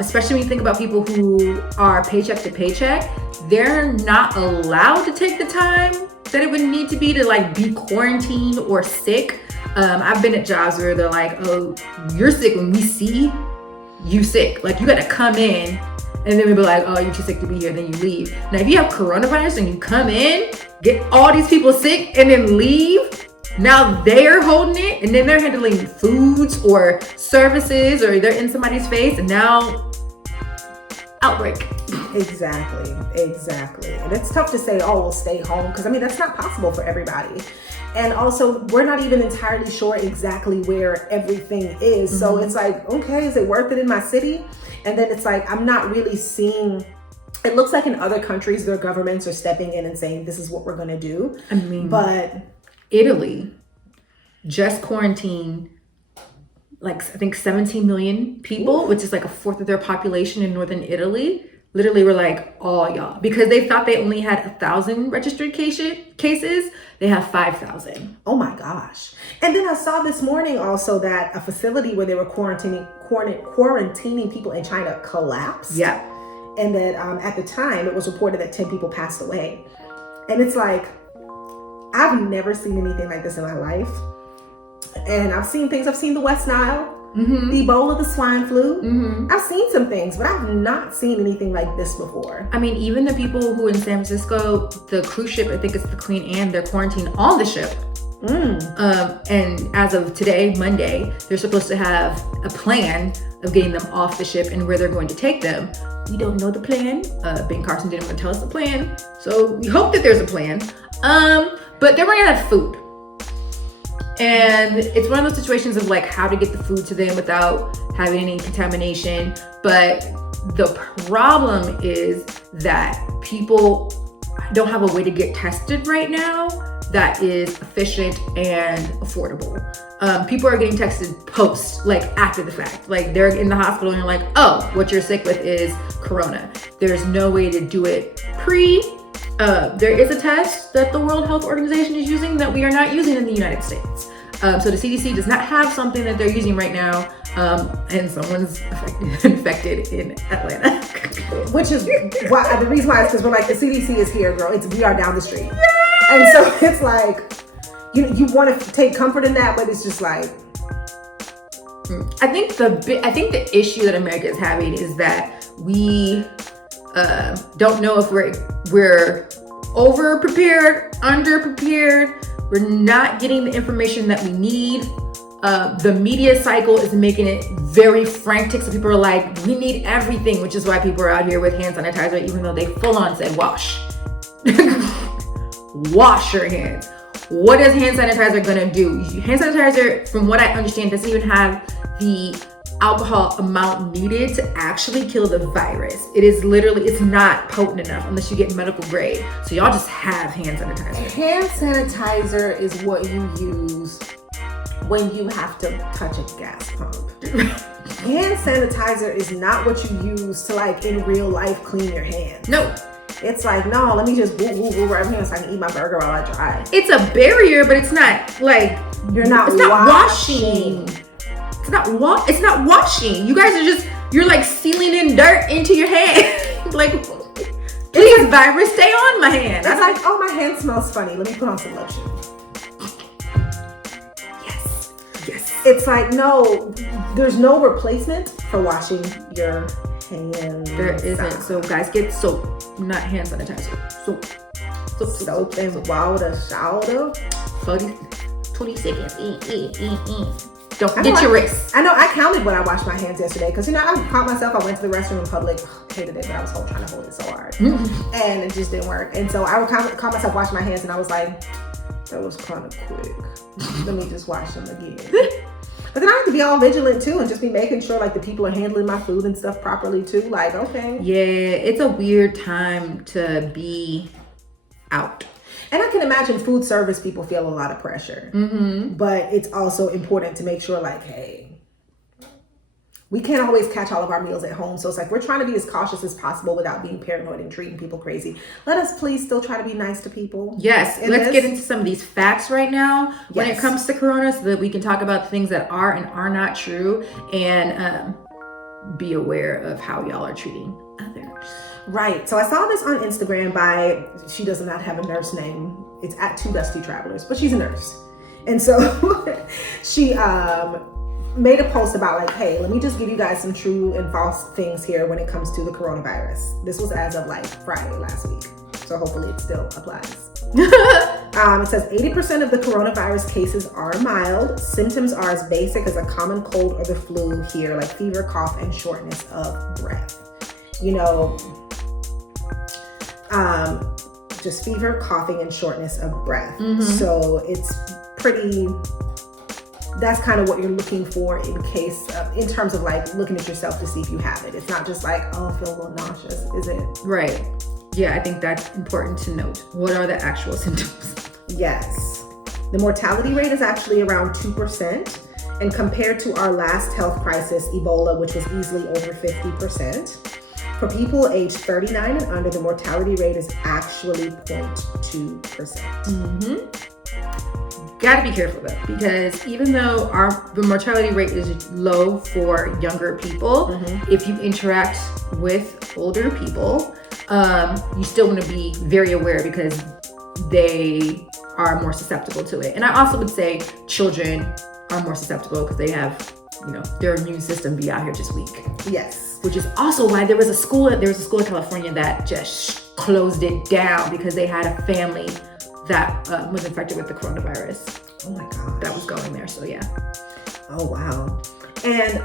especially when you think about people who are paycheck to paycheck, they're not allowed to take the time that it would need to be to like be quarantined or sick. I've been at jobs where they're like, oh, you're sick when we see you sick. Like you got to come in and then we'll be like, oh, you're too sick to be here. Then you leave. Now, if you have coronavirus and you come in, get all these people sick and then leave, now they're holding it and then they're handling foods or services or they're in somebody's face and now outbreak. Exactly. And it's tough to say, oh, we'll stay home, because I mean, that's not possible for everybody. And also, we're not even entirely sure exactly where everything is. So it's like, okay, is it worth it in my city? And then it's like, I'm not really seeing, it looks like in other countries, their governments are stepping in and saying, this is what we're going to do. I mean, but Italy just quarantined like I think 17 million people, which is like a fourth of their population in northern Italy. Literally were like, all y'all, because they thought they only had 1,000 registered cases, they have 5,000. Oh my gosh. And then I saw this morning also that a facility where they were quarantining people in China collapsed. Yeah. And that at the time it was reported that 10 people passed away. And it's like, I've never seen anything like this in my life. And I've seen things. I've seen the West Nile, the Ebola, the swine flu. I've seen some things, but I've not seen anything like this before. I mean, even the people who in San Francisco, the cruise ship, I think it's the Queen Anne, they're quarantined on the ship. And as of today, Monday, they're supposed to have a plan of getting them off the ship and where they're going to take them. We don't know the plan. Ben Carson didn't want to tell us the plan, so we hope that there's a plan. But they're running out of food. And it's one of those situations of like how to get the food to them without having any contamination. But the problem is that people don't have a way to get tested right now that is efficient and affordable. People are getting tested post, like after the fact. Like they're in the hospital and you're like, oh, what you're sick with is corona. There's no way to do it pre. There is a test that the World Health Organization is using that we are not using in the United States. So the CDC does not have something that they're using right now, and someone's infected in Atlanta. Which is why the reason why is because we're like, the CDC is here, girl. We are down the street. Yes! And so it's like, you want to take comfort in that, but it's just like. I think the issue that America is having is that we don't know if we're over prepared, under prepared. We're not getting the information that we need. The media cycle is making it very frantic. So people are like, we need everything, which is why people are out here with hand sanitizer, even though they full on said wash. Wash your hands. What is hand sanitizer gonna do? Hand sanitizer, from what I understand, doesn't even have the alcohol amount needed to actually kill the virus. It is literally, it's not potent enough unless you get medical grade. So y'all just have hand sanitizer. Hand sanitizer is what you use when you have to touch a gas pump. Hand sanitizer is not what you use to like in real life clean your hands. No. It's like, no, let me just woo right here so I can eat my burger while I drive. It's a barrier, but it's not like, it's not washing. It's not washing. You guys are you're like sealing in dirt into your hand. Like, please, virus, stay on my hand. It's like, oh, my hand smells funny. Let me put on some lotion. Yes. It's like, no, there's no replacement for washing your hands. There isn't. So guys, get soap, not hand sanitizer. Soap and water, shower. 20 seconds. Don't forget your wrist. I know, I counted when I washed my hands yesterday because, I caught myself. I went to the restroom in public. Hated it, but I was trying to hold it so hard. And it just didn't work. And so I caught myself washing my hands and I was like, that was kind of quick. Let me just wash them again. But then I have to be all vigilant too and just be making sure like the people are handling my food and stuff properly too. Like, okay. Yeah, it's a weird time to be out. And I can imagine food service people feel a lot of pressure. But it's also important to make sure like, hey, we can't always catch all of our meals at home. So it's like, we're trying to be as cautious as possible without being paranoid and treating people crazy. Let us please still try to be nice to people. Yes, let's get into some of these facts right now when it comes to corona so that we can talk about things that are and are not true and be aware of how y'all are treating others. Right. So I saw this on Instagram by, she does not have a nurse name. It's at Two Dusty Travelers, but she's a nurse. And so she made a post about like, hey, let me just give you guys some true and false things here when it comes to the coronavirus. This was as of like Friday last week. So hopefully it still applies. It says 80% of the coronavirus cases are mild. Symptoms are as basic as a common cold or the flu here, like fever, cough, and shortness of breath. just fever, coughing, and shortness of breath. Mm-hmm. So it's pretty, that's kind of what you're looking for in terms of like looking at yourself to see if you have it. It's not just like, oh, I feel a little nauseous, is it? Right. Yeah, I think that's important to note. What are the actual symptoms? Yes. The mortality rate is actually around 2%. And compared to our last health crisis, Ebola, which was easily over 50%, for people aged 39 and under, the mortality rate is actually 0.2%. Mm-hmm. Got to be careful though, because even though the mortality rate is low for younger people, if you interact with older people, you still want to be very aware because they are more susceptible to it. And I also would say children are more susceptible because they have, their immune system be out here just weak. Yes. Which is also why there was a school in California that just closed it down because they had a family that was infected with the coronavirus. Oh my God. That was going there. So yeah. Oh wow. And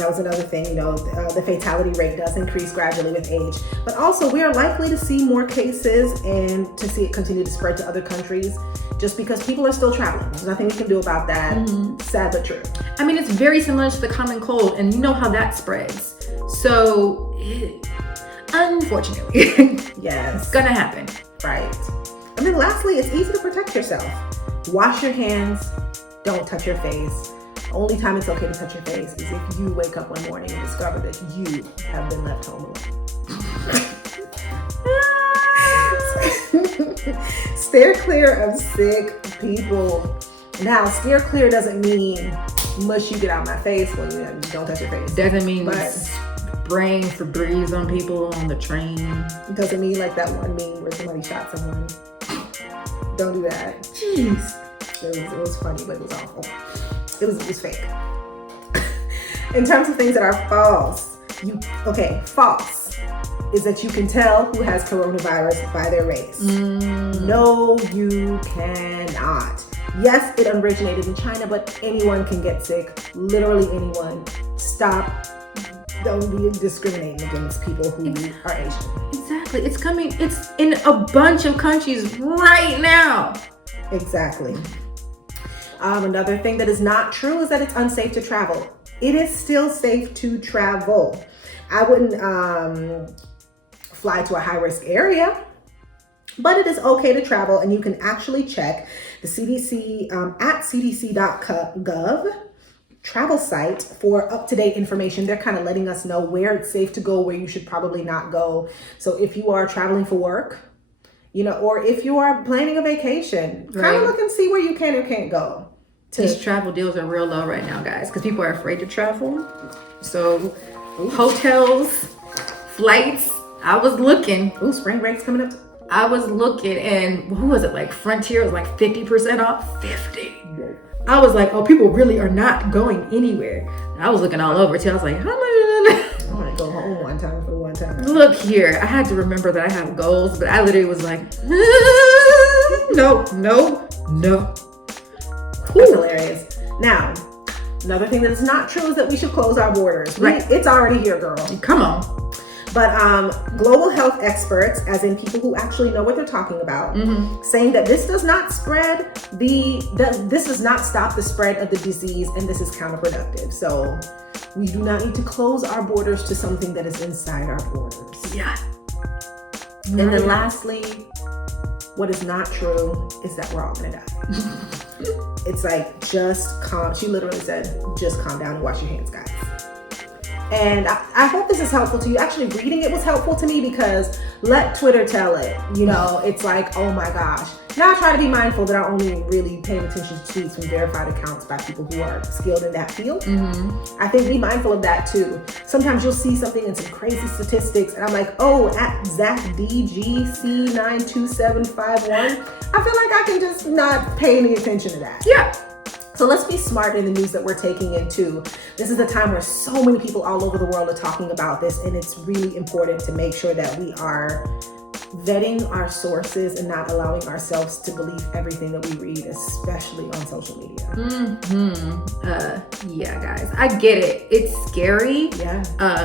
that was another thing, the fatality rate does increase gradually with age, but also we are likely to see more cases and to see it continue to spread to other countries just because people are still traveling. There's nothing we can do about that. Mm-hmm. Sad but true. I mean, it's very similar to the common cold, and you know how that spreads. So, unfortunately, yes, it's gonna happen. Right. And then lastly, it's easy to protect yourself. Wash your hands. Don't touch your face. The only time it's okay to touch your face is if you wake up one morning and discover that you have been left home alone. Steer clear of sick people. Now, steer clear doesn't mean mush you get out my face when you don't touch your face. Doesn't mean spraying Febreze on people on the train. It doesn't mean like that one meme where somebody shot someone. Don't do that. Jeez. It was funny, but it was awful. It was fake. In terms of things that are false, false is that you can tell who has coronavirus by their race. No, you cannot. Yes, it originated in China, but anyone can get sick. Literally anyone. Stop. Don't be discriminating against people who are Asian. Exactly. It's coming. It's in a bunch of countries right now. Exactly. Another thing that is not true is that it's unsafe to travel. It is still safe to travel. I wouldn't fly to a high-risk area, but it is okay to travel, and you can actually check the CDC at cdc.gov travel site for up-to-date information. They're kind of letting us know where it's safe to go, where you should probably not go. So if you are traveling for work, or if you are planning a vacation, kind of look and see where you can or can't go. These travel deals are real low right now, guys, because people are afraid to travel. So hotels, flights, I was looking. Ooh, spring break's coming up. I was looking, and who was it? Like Frontier was like 50% off. 50. I was like, oh, people really are not going anywhere. And I was looking all over too. I was like, how much? I want to go home one time for one time. Look here, I had to remember that I have goals, but I literally was like, no. That's hilarious. Now, another thing that is not true is that we should close our borders. Right. It's already here, girl. Come on. But global health experts, as in people who actually know what they're talking about, saying that this does not this does not stop the spread of the disease, and this is counterproductive. So we do not need to close our borders to something that is inside our borders. Yeah. And then lastly, what is not true is that we're all gonna die. It's like, just calm. She literally said, just calm down and wash your hands, guys. And I hope this is helpful to you. Actually, reading it was helpful to me because let Twitter tell it. It's like, oh my gosh. Now I try to be mindful that I'm only really paying attention to tweets from verified accounts by people who are skilled in that field. I think be mindful of that too. Sometimes you'll see something in some crazy statistics and I'm like, oh, at ZachDGC92751, I feel like I can just not pay any attention to that. Yeah. So let's be smart in the news that we're taking in too. This is a time where so many people all over the world are talking about this, and it's really important to make sure that we are vetting our sources and not allowing ourselves to believe everything that we read, especially on social media. Yeah, guys, I get it. It's scary. Yeah.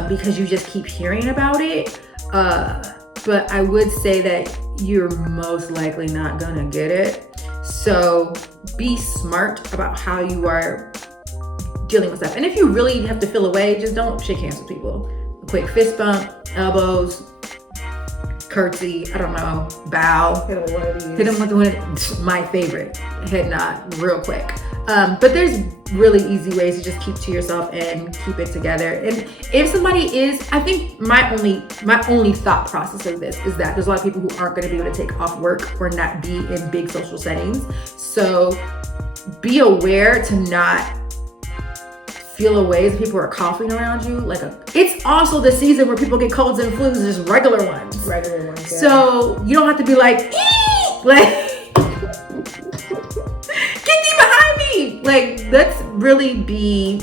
Because you just keep hearing about it. but I would say that you're most likely not gonna get it. So be smart about how you are dealing with stuff. And if you really have to feel away, just don't shake hands with people. A quick fist bump, elbows, curtsy, I don't know, bow. Hit him with one of these. Hit him with one, my favorite, head nod, real quick. But there's really easy ways to just keep to yourself and keep it together. And if somebody is, I think my only thought process of this is that there's a lot of people who aren't going to be able to take off work or not be in big social settings. So be aware to not feel away as people are coughing around you. It's also the season where people get colds and flus, just regular ones. Regular ones, yeah. So you don't have to be like, eee! Get thee behind me! Let's really be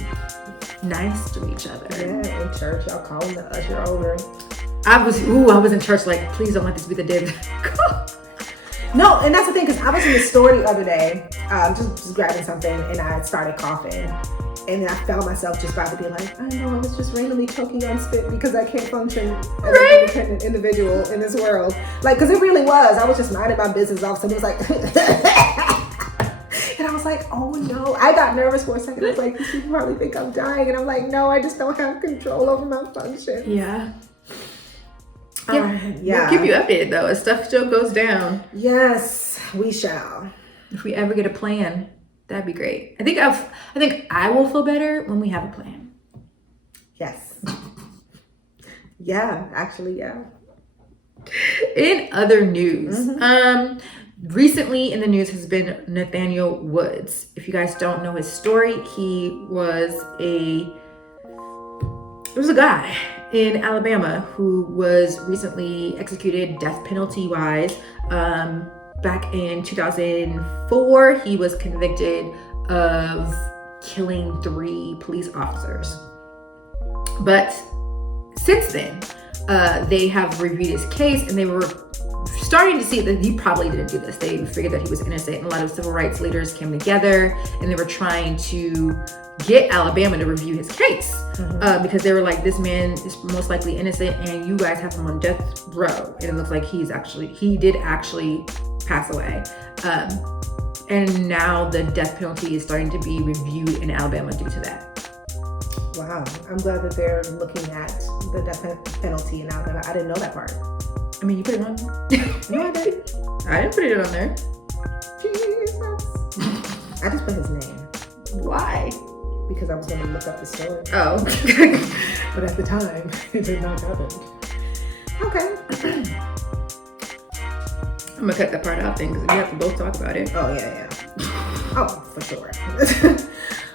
nice to each other. Yeah, in church, y'all calling the usher over. I was in church please don't let this be the day that I go. No, and that's the thing, because I was in the store the other day, just grabbing something, and I started coughing. And then I found myself just about to be like, I know I was just randomly choking on spit because I can't function as an independent individual in this world. Because it really was. I was just minding my business off. Someone was like, and I was like, oh no. I got nervous for a second. I was like, these people probably think I'm dying. And I'm like, no, I just don't have control over my function. Yeah. Yeah. We'll keep you updated though as stuff still goes down. Yes, we shall. If we ever get a plan, that'd be great. I think I will feel better when we have a plan. Yes. Yeah, actually, yeah. In other news, recently in the news has been Nathaniel Woods. If you guys don't know his story, he was a guy in Alabama who was recently executed death penalty wise. Back in 2004, he was convicted of killing 3 police officers. But since then, they have reviewed his case and they were starting to see that he probably didn't do this. They figured that he was innocent, and a lot of civil rights leaders came together and they were trying to get Alabama to review his case because they were like, this man is most likely innocent and you guys have him on death row. And it looks like he did actually pass away. And now the death penalty is starting to be reviewed in Alabama due to that. Wow. I'm glad that they're looking at the death penalty in Alabama. I didn't know that part. I mean, you put it on. No, I didn't. I didn't put it on there. Jesus. I just put his name. Why? Because I was going to look up the story. Oh. But at the time, it did not happen. Okay. I'm gonna cut that part out then because we have to both talk about it. Oh, yeah. Oh, for sure.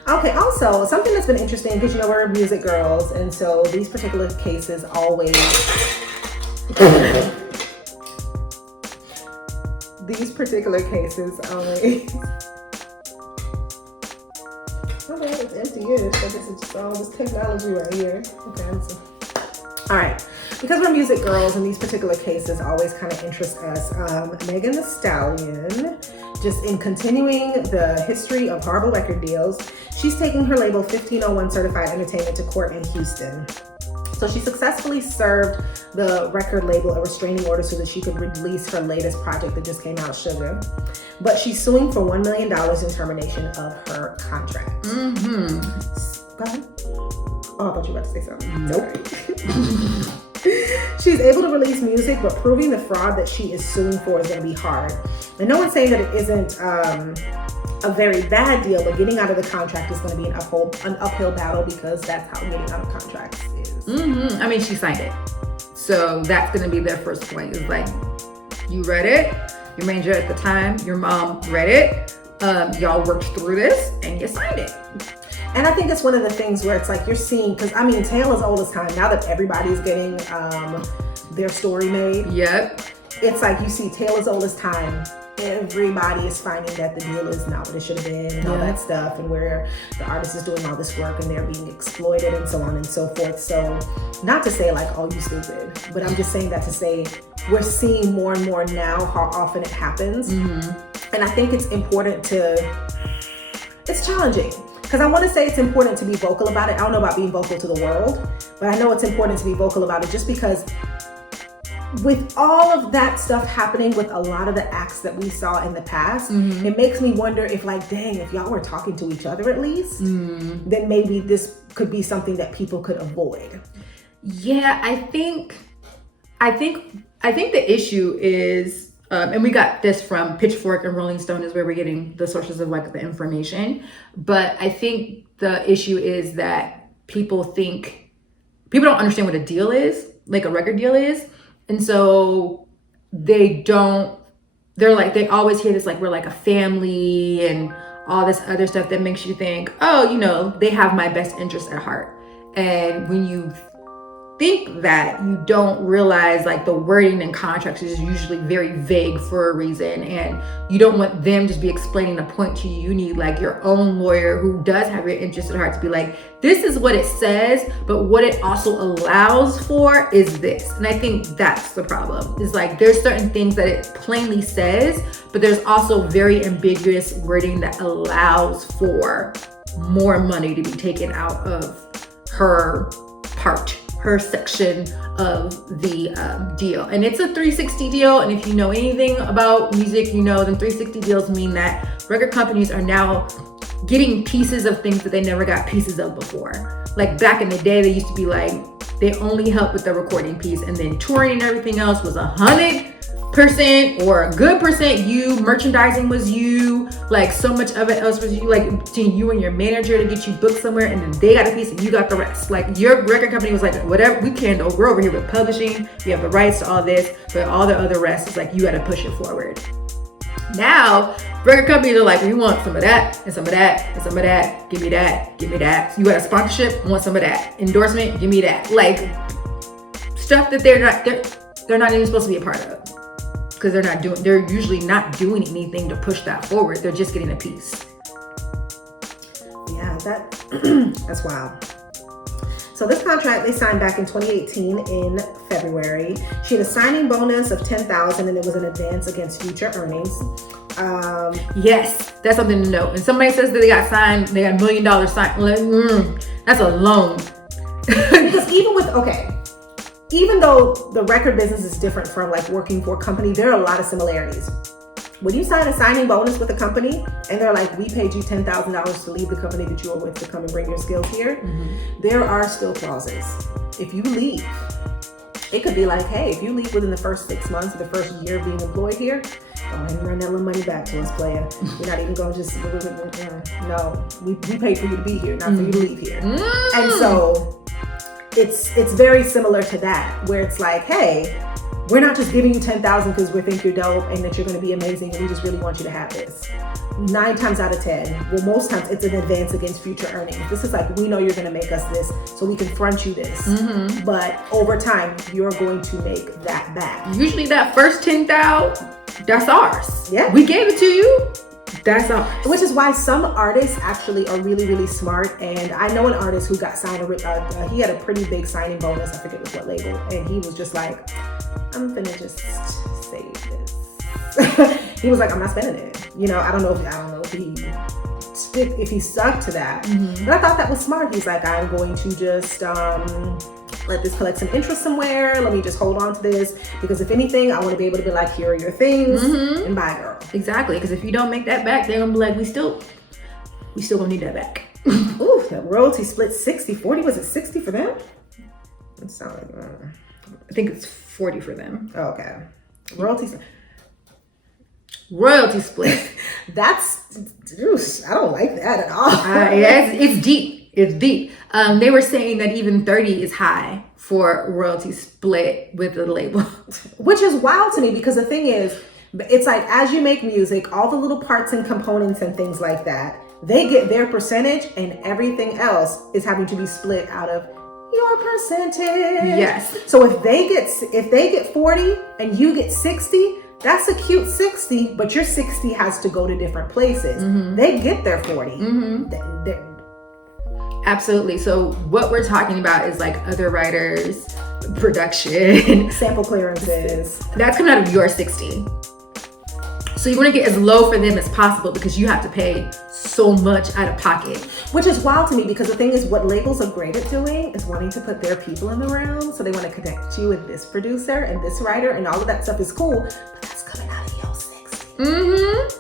Okay, also, something that's been interesting, because, we're music girls, and so these particular cases always... These particular cases always... Oh, man, it's empty-ish. I guess it's just all this technology right here. Okay, all right. Because we're music girls and these particular cases always kind of interest us, Megan Thee Stallion, just in continuing the history of horrible record deals, she's taking her label 1501 Certified Entertainment to court in Houston. So she successfully served the record label a restraining order so that she could release her latest project that just came out, Sugar. But she's suing for $1 million in termination of her contract. Go ahead. Oh, I thought you were about to say something. Nope. She's able to release music, but proving the fraud that she is suing for is going to be hard. And no one's saying that it isn't a very bad deal, but getting out of the contract is going to be an uphill battle, because that's how getting out of contracts is. I mean, she signed it. So that's going to be their first point, is like, you read it, your manager at the time, your mom read it, y'all worked through this, and you signed it. And I think it's one of the things where it's like you're seeing, because I mean, tale as old as time. Now that everybody's getting their story made, yep, it's like you see tale as old as time. Everybody is finding that the deal is not what it should have been, and all that stuff, and where the artist is doing all this work and they're being exploited and so on and so forth. So, not to say like, oh, you stupid, but I'm just saying that to say we're seeing more and more now how often it happens, and I think it's important it's challenging. Because I want to say it's important to be vocal about it. I don't know about being vocal to the world, but I know it's important to be vocal about it, just because with all of that stuff happening with a lot of the acts that we saw in the past, it makes me wonder if like, dang, if y'all were talking to each other at least, then maybe this could be something that people could avoid. Yeah, I think the issue is, and we got this from Pitchfork and Rolling Stone is where we're getting the sources of like the information. But I think the issue is that people don't understand what a deal is, like a record deal is. And so they always hear this, like, we're like a family and all this other stuff that makes you think, oh, they have my best interest at heart. And when you think that, you don't realize like the wording in contracts is usually very vague for a reason, and you don't want them to be explaining a point to you. You need like your own lawyer who does have your interest at heart to be like, this is what it says, but what it also allows for is this. And I think that's the problem, is like there's certain things that it plainly says, but there's also very ambiguous wording that allows for more money to be taken out of her section of the deal. And it's a 360 deal. And if you know anything about music, then 360 deals mean that record companies are now getting pieces of things that they never got pieces of before. Like back in the day, they used to be like, they only helped with the recording piece, and then touring and everything else was 100% or a good percent you, merchandising was you, like so much of it else was you, like between you and your manager to get you booked somewhere, and then they got a piece and you got the rest. Like your record company was like, whatever, we're over here with publishing, we have the rights to all this, but all the other rest is like, you got to push it forward. Now, record companies are like, we want some of that, and some of that, and some of that, give me that, give me that. You got a sponsorship, want some of that. Endorsement, give me that. Like stuff that they're not even supposed to be a part of. Because they're usually not doing anything to push that forward. They're just getting a piece. Yeah, that's wild. So this contract they signed back in 2018 in February. She had a signing bonus of $10,000, and it was an advance against future earnings. Yes, that's something to note. And somebody says that they got $1 million signed. That's a loan. Because even though the record business is different from like working for a company, there are a lot of similarities. When you sign a signing bonus with a company and they're like, we paid you $10,000 to leave the company that you are with to come and bring your skills here, there are still clauses. If you leave, it could be like, hey, if you leave within the first 6 months or the first year of being employed here, go ahead and run that little money back to us, player. We're not even going to just, no, we paid for you to be here, not for you to leave here. And so it's very similar to that, where it's like, hey, we're not just giving you $10,000 because we think you're dope and that you're going to be amazing, and we just really want you to have this. 9 times out of 10, well, most times it's an advance against future earnings. This is like, we know you're going to make us this, so we can front you this. But over time, you're going to make that back. Usually that first $10,000, that's ours. Yeah. We gave it to you. That's ours. Which is why some artists actually are really, really smart. And I know an artist who got signed, he had a pretty big signing bonus. I forget with what label. And he was just like, I'm finna just save this. He was like, I'm not spending it. I don't know if he stuck to that. But I thought that was smart. He's like, I'm going to just let this collect some interest somewhere. Let me just hold on to this, because if anything, I want to be able to be like, here are your things, and bye, girl. Exactly, because if you don't make that back, they're gonna be like, we still gonna need that back. Ooh, that royalty split 60-40. Was it 60 for them? It sounded like I think it's 40 for them. Oh, okay. Royalty split. That's, I don't like that at all. Yes, it's deep. It's deep. They were saying that even 30 is high for royalty split with the label. Which is wild to me, because the thing is, it's like, as you make music, all the little parts and components and things like that, they get their percentage, and everything else is having to be split out of your percentage. Yes. So if they get 40 and you get 60, that's a cute 60, but your 60 has to go to different places. They get their 40. Absolutely. So what we're talking about is like other writers, production, sample clearances. That's coming out of your 60. So you want to get as low for them as possible because you have to pay so much out of pocket. Which is wild to me because the thing is, what labels are great at doing is wanting to put their people in the room. So they want to connect you with this producer and this writer, and all of that stuff is cool, but that's coming out of your 60.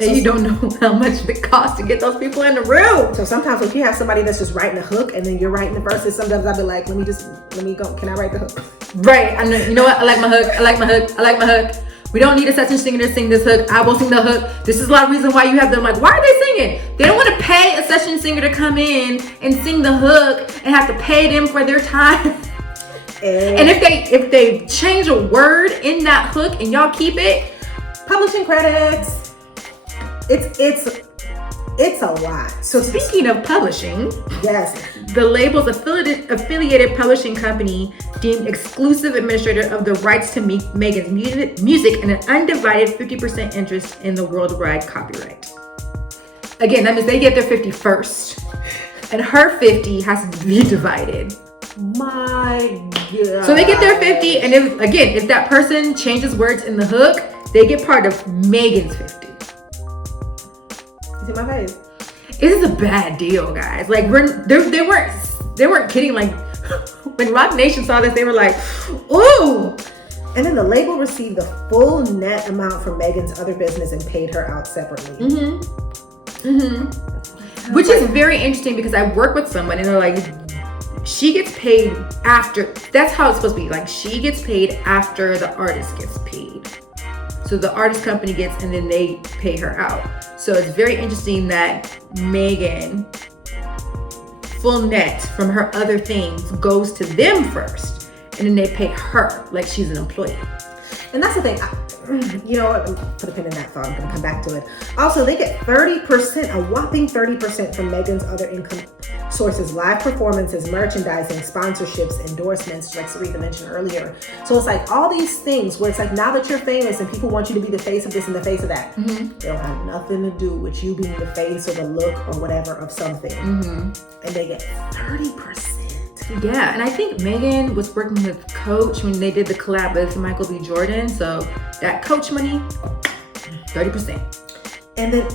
And you don't know how much it costs to get those people in the room. So sometimes if you have somebody that's just writing a hook and then you're writing the verses, sometimes I'll be like, let me go. Can I write the hook? Right. I know. You know what? I like my hook. We don't need a session singer to sing this hook. I will sing the hook. This is a lot of reason why you have them. Like, why are they singing? They don't want to pay a session singer to come in and sing the hook and have to pay them for their time. And if they change a word in that hook and y'all keep it, publishing credits. It's a lot. So speaking of publishing, yes, the label's affiliated publishing company deemed exclusive administrator of the rights to Megan's music and an undivided 50% interest in the worldwide copyright. Again, that means they get their 50 first, and her 50 has to be divided. My God. So they get their 50, and if that person changes words in the hook, they get part of Megan's 50. You see my face? It is a bad deal, guys. Like they weren't kidding. Like when Roc Nation saw this, they were like, "Ooh!" And then the label received the full net amount from Megan's other business and paid her out separately. Which is very interesting because I work with someone and they're like, she gets paid after. That's how it's supposed to be. Like she gets paid after the artist gets paid. So the artist company gets, and then they pay her out. So it's very interesting that Megan, full net from her other things goes to them first, and then they pay her like she's an employee. And that's the thing. You know what? Put a pin in that thought. I'm going to come back to it. Also, they get 30%, a whopping 30% from Megan's other income sources: live performances, merchandising, sponsorships, endorsements, like Sarita mentioned earlier. So it's like all these things where it's like, now that you're famous and people want you to be the face of this and the face of that, they don't have nothing to do with you being the face or the look or whatever of something. And they get 30%. Yeah, and I think Megan was working with Coach when they did the collab with Michael B. Jordan. So that Coach money, 30%. And then,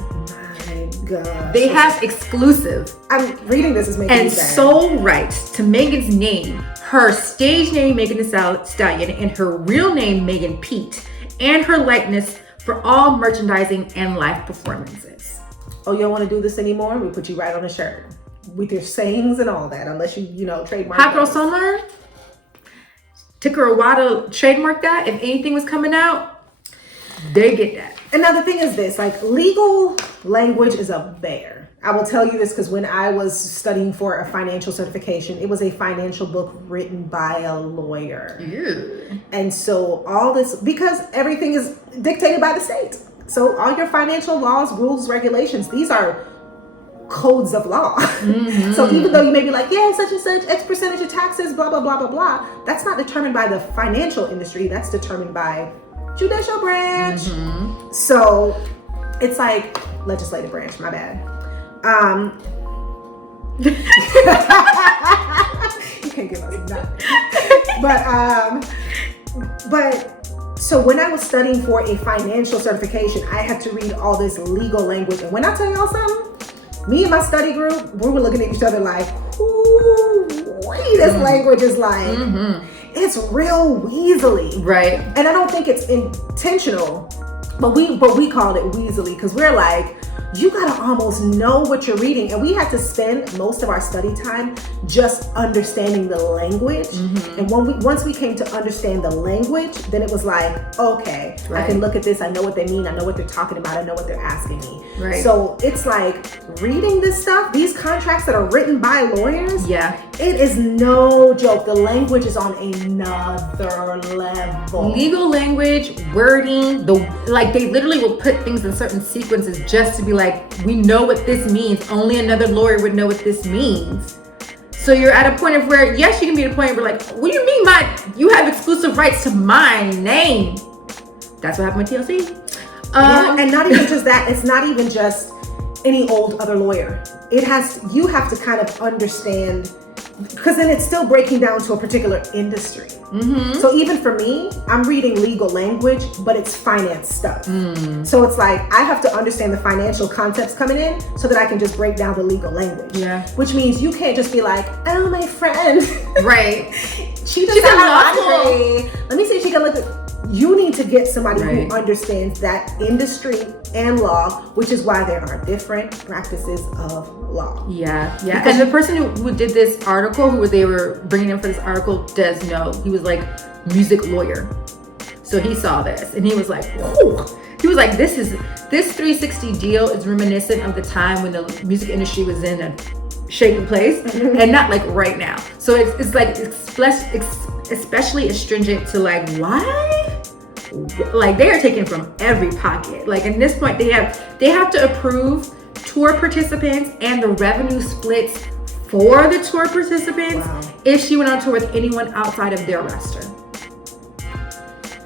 my God. They have exclusive. I'm reading this is making me and sad. sole rights to Megan's name, her stage name Megan Thee Stallion, and her real name Megan Pete, and her likeness for all merchandising and live performances. Oh, you don't want to do this anymore? We put you right on a shirt with your sayings and all that, unless you trademark. Hot Girl Summer took her a while to trademark that. If anything was coming out, they get that. And now the thing is this, like, legal language is a bear. I will tell you this because when I was studying for a financial certification, it was a financial book written by a lawyer. Ew. And so all this, because everything is dictated by the state. So all your financial laws, rules, regulations, these are codes of law. So even though you may be like, yeah, such and such, X percentage of taxes, blah, blah, blah, blah, blah, that's not determined by the financial industry. That's determined by judicial branch. So it's like legislative branch, my bad. You can't give us nothing. But so when I was studying for a financial certification, I had to read all this legal language. And when I tell y'all something, me and my study group, we were looking at each other like, ooh, this language is like, it's real weaselly. Right. And I don't think it's intentional, but we called it weaselly because we're like, you gotta almost know what you're reading. And we had to spend most of our study time just understanding the language. And once we came to understand the language, then it was like, okay, I can look at this, I know what they mean, I know what they're talking about, I know what they're asking me. Right. So it's like reading this stuff, these contracts that are written by lawyers, it is no joke. The language is on another level. Legal language, wording, they literally will put things in certain sequences just to be like, we know what this means. Only another lawyer would know what this means. So you're at a point of where, yes, you can be at a point where like, what do you mean you have exclusive rights to my name? That's what happened with TLC. And not even just that, it's not even just any old other lawyer. You have to kind of understand because then it's still breaking down to a particular industry. So even for me, I'm reading legal language, but it's finance stuff. So it's like I have to understand the financial concepts coming in so that I can just break down the legal language. Yeah. Which means you can't just be like, oh, my friend. Right. She's in law school. Let me see if she can look at. You need to get somebody Right. who understands that industry and law, which is why there are different practices of law. Yeah. Because- And the person who did this article, who they were bringing in for this article, does know. He was like music lawyer. So he saw this and he was like, whoa. He was like, this 360 deal is reminiscent of the time when the music industry was in a shaky place and not like right now. So it's like especially astringent to like, why? Like they are taken from every pocket. Like at this point they have to approve tour participants and the revenue splits for the tour participants if she went on tour with anyone outside of their roster.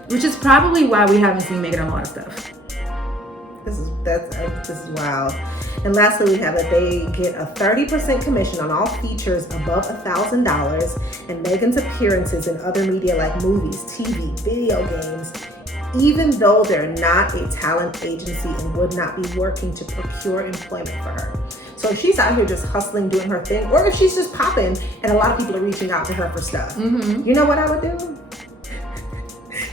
Which is probably why we haven't seen Megan on a lot of stuff. This is wild. And lastly, we have that they get a 30% commission on all features above $1,000 and Megan's appearances in other media like movies, TV, video games, even though they're not a talent agency and would not be working to procure employment for her. So if she's out here just hustling, doing her thing, or if she's just popping and a lot of people are reaching out to her for stuff, you know what I would do?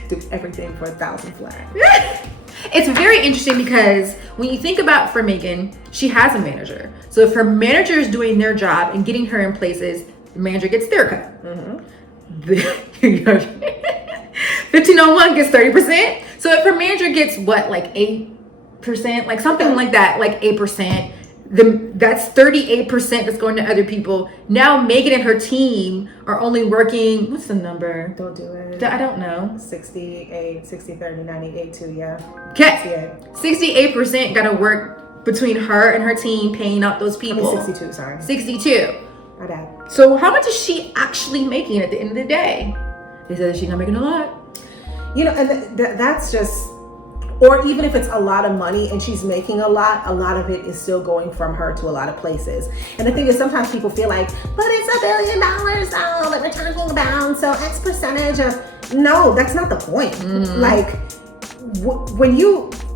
Do everything for 1,000 flat. It's very interesting because when you think about for Megan, she has a manager. So if her manager is doing their job and getting her in places, the manager gets their cut. 1501 gets 30%. So if her manager gets what, like 8%, like something like that, like 8%, that's 38% that's going to other people. Now Megan and her team are only working, what's the number? Don't do it. I don't know. 68, 60, 30, 90, 82, yeah. Okay. 68% got to work between her and her team paying out those people. 62, sorry. 62. My bad. So how much is she actually making at the end of the day? They said she's not making a lot. You know, and that's just, or even if it's a lot of money and she's making a lot of it is still going from her to a lot of places. And the thing is, sometimes people feel like, but it's $1 billion that we're talking about, so X percentage of, no, that's not the point. Like, when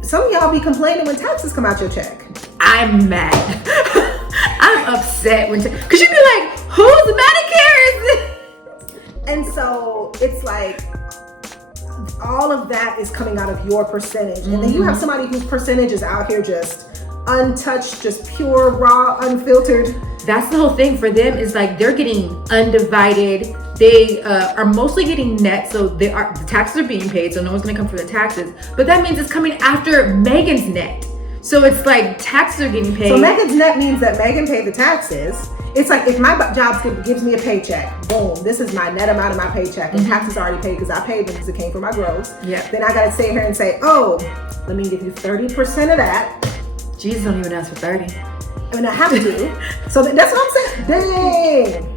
some of y'all be complaining when taxes come out your check. I'm mad. I'm upset because you'd be like, whose Medicare is this? And so it's like, all of that is coming out of your percentage. And then you have somebody whose percentage is out here just untouched, just pure, raw, unfiltered. That's the whole thing for them, is like they're getting undivided. They are mostly getting net, so the taxes are being paid, so no one's gonna come for the taxes. But that means it's coming after Megan's net. So it's like taxes are getting paid. So Megan's net means that Megan paid the taxes. It's like if my job gives me a paycheck, boom, this is my net amount of my paycheck, and taxes are already paid because I paid them because it came from my gross. Yeah. Then I gotta sit here and say, oh, let me give you 30% of that. Jesus don't even ask for 30. I mean, I have to. So that's what I'm saying. Dang.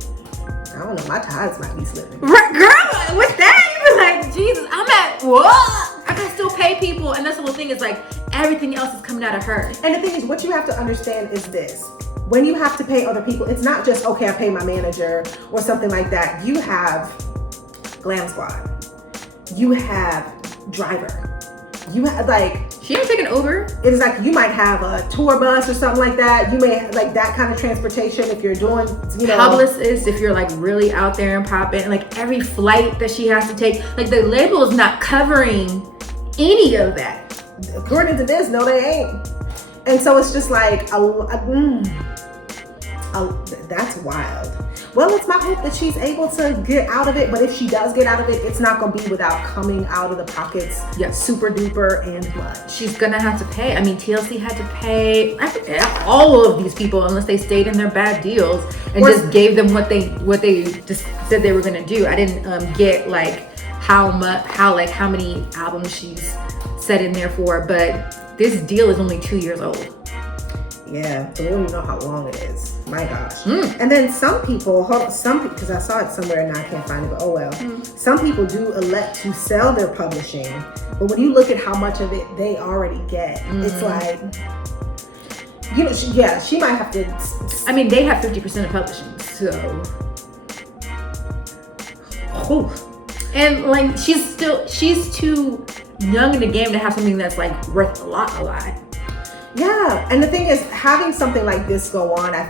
I don't know, my tithes might be slipping. Right, girl, what's that? You be like, Jesus, I'm at what? I can still pay people, and that's the whole thing, is like everything else is coming out of her. And the thing is, what you have to understand is this. When you have to pay other people, it's not just, okay, I pay my manager or something like that. You have Glam Squad. You have driver. You have she ain't taking Uber. It is like you might have a tour bus or something like that. You may have like that kind of transportation if you're doing, Publicist, if you're like really out there and popping, like every flight that she has to take, like the label is not covering any of that. According to this, no, they ain't. And so it's just like, that's wild. Well, it's my hope that she's able to get out of it, but if she does get out of it, it's not gonna be without coming out of the pockets super duper and blood. She's gonna have to pay. I mean, TLC had to pay all of these people unless they stayed in their bad deals and just gave them what they just said they were gonna do. I didn't get like how many albums she's set in there for, but this deal is only 2 years old. Yeah, so we don't even know how long it is. My gosh. And then some people, because I saw it somewhere and I can't find it, but oh well. Some people do elect to sell their publishing, but when you look at how much of it they already get, it's like, she might have to. I mean, they have 50% of publishing, so Whew. And like she's too young in the game to have something that's like worth a lot. Yeah, and the thing is, having something like this go on, I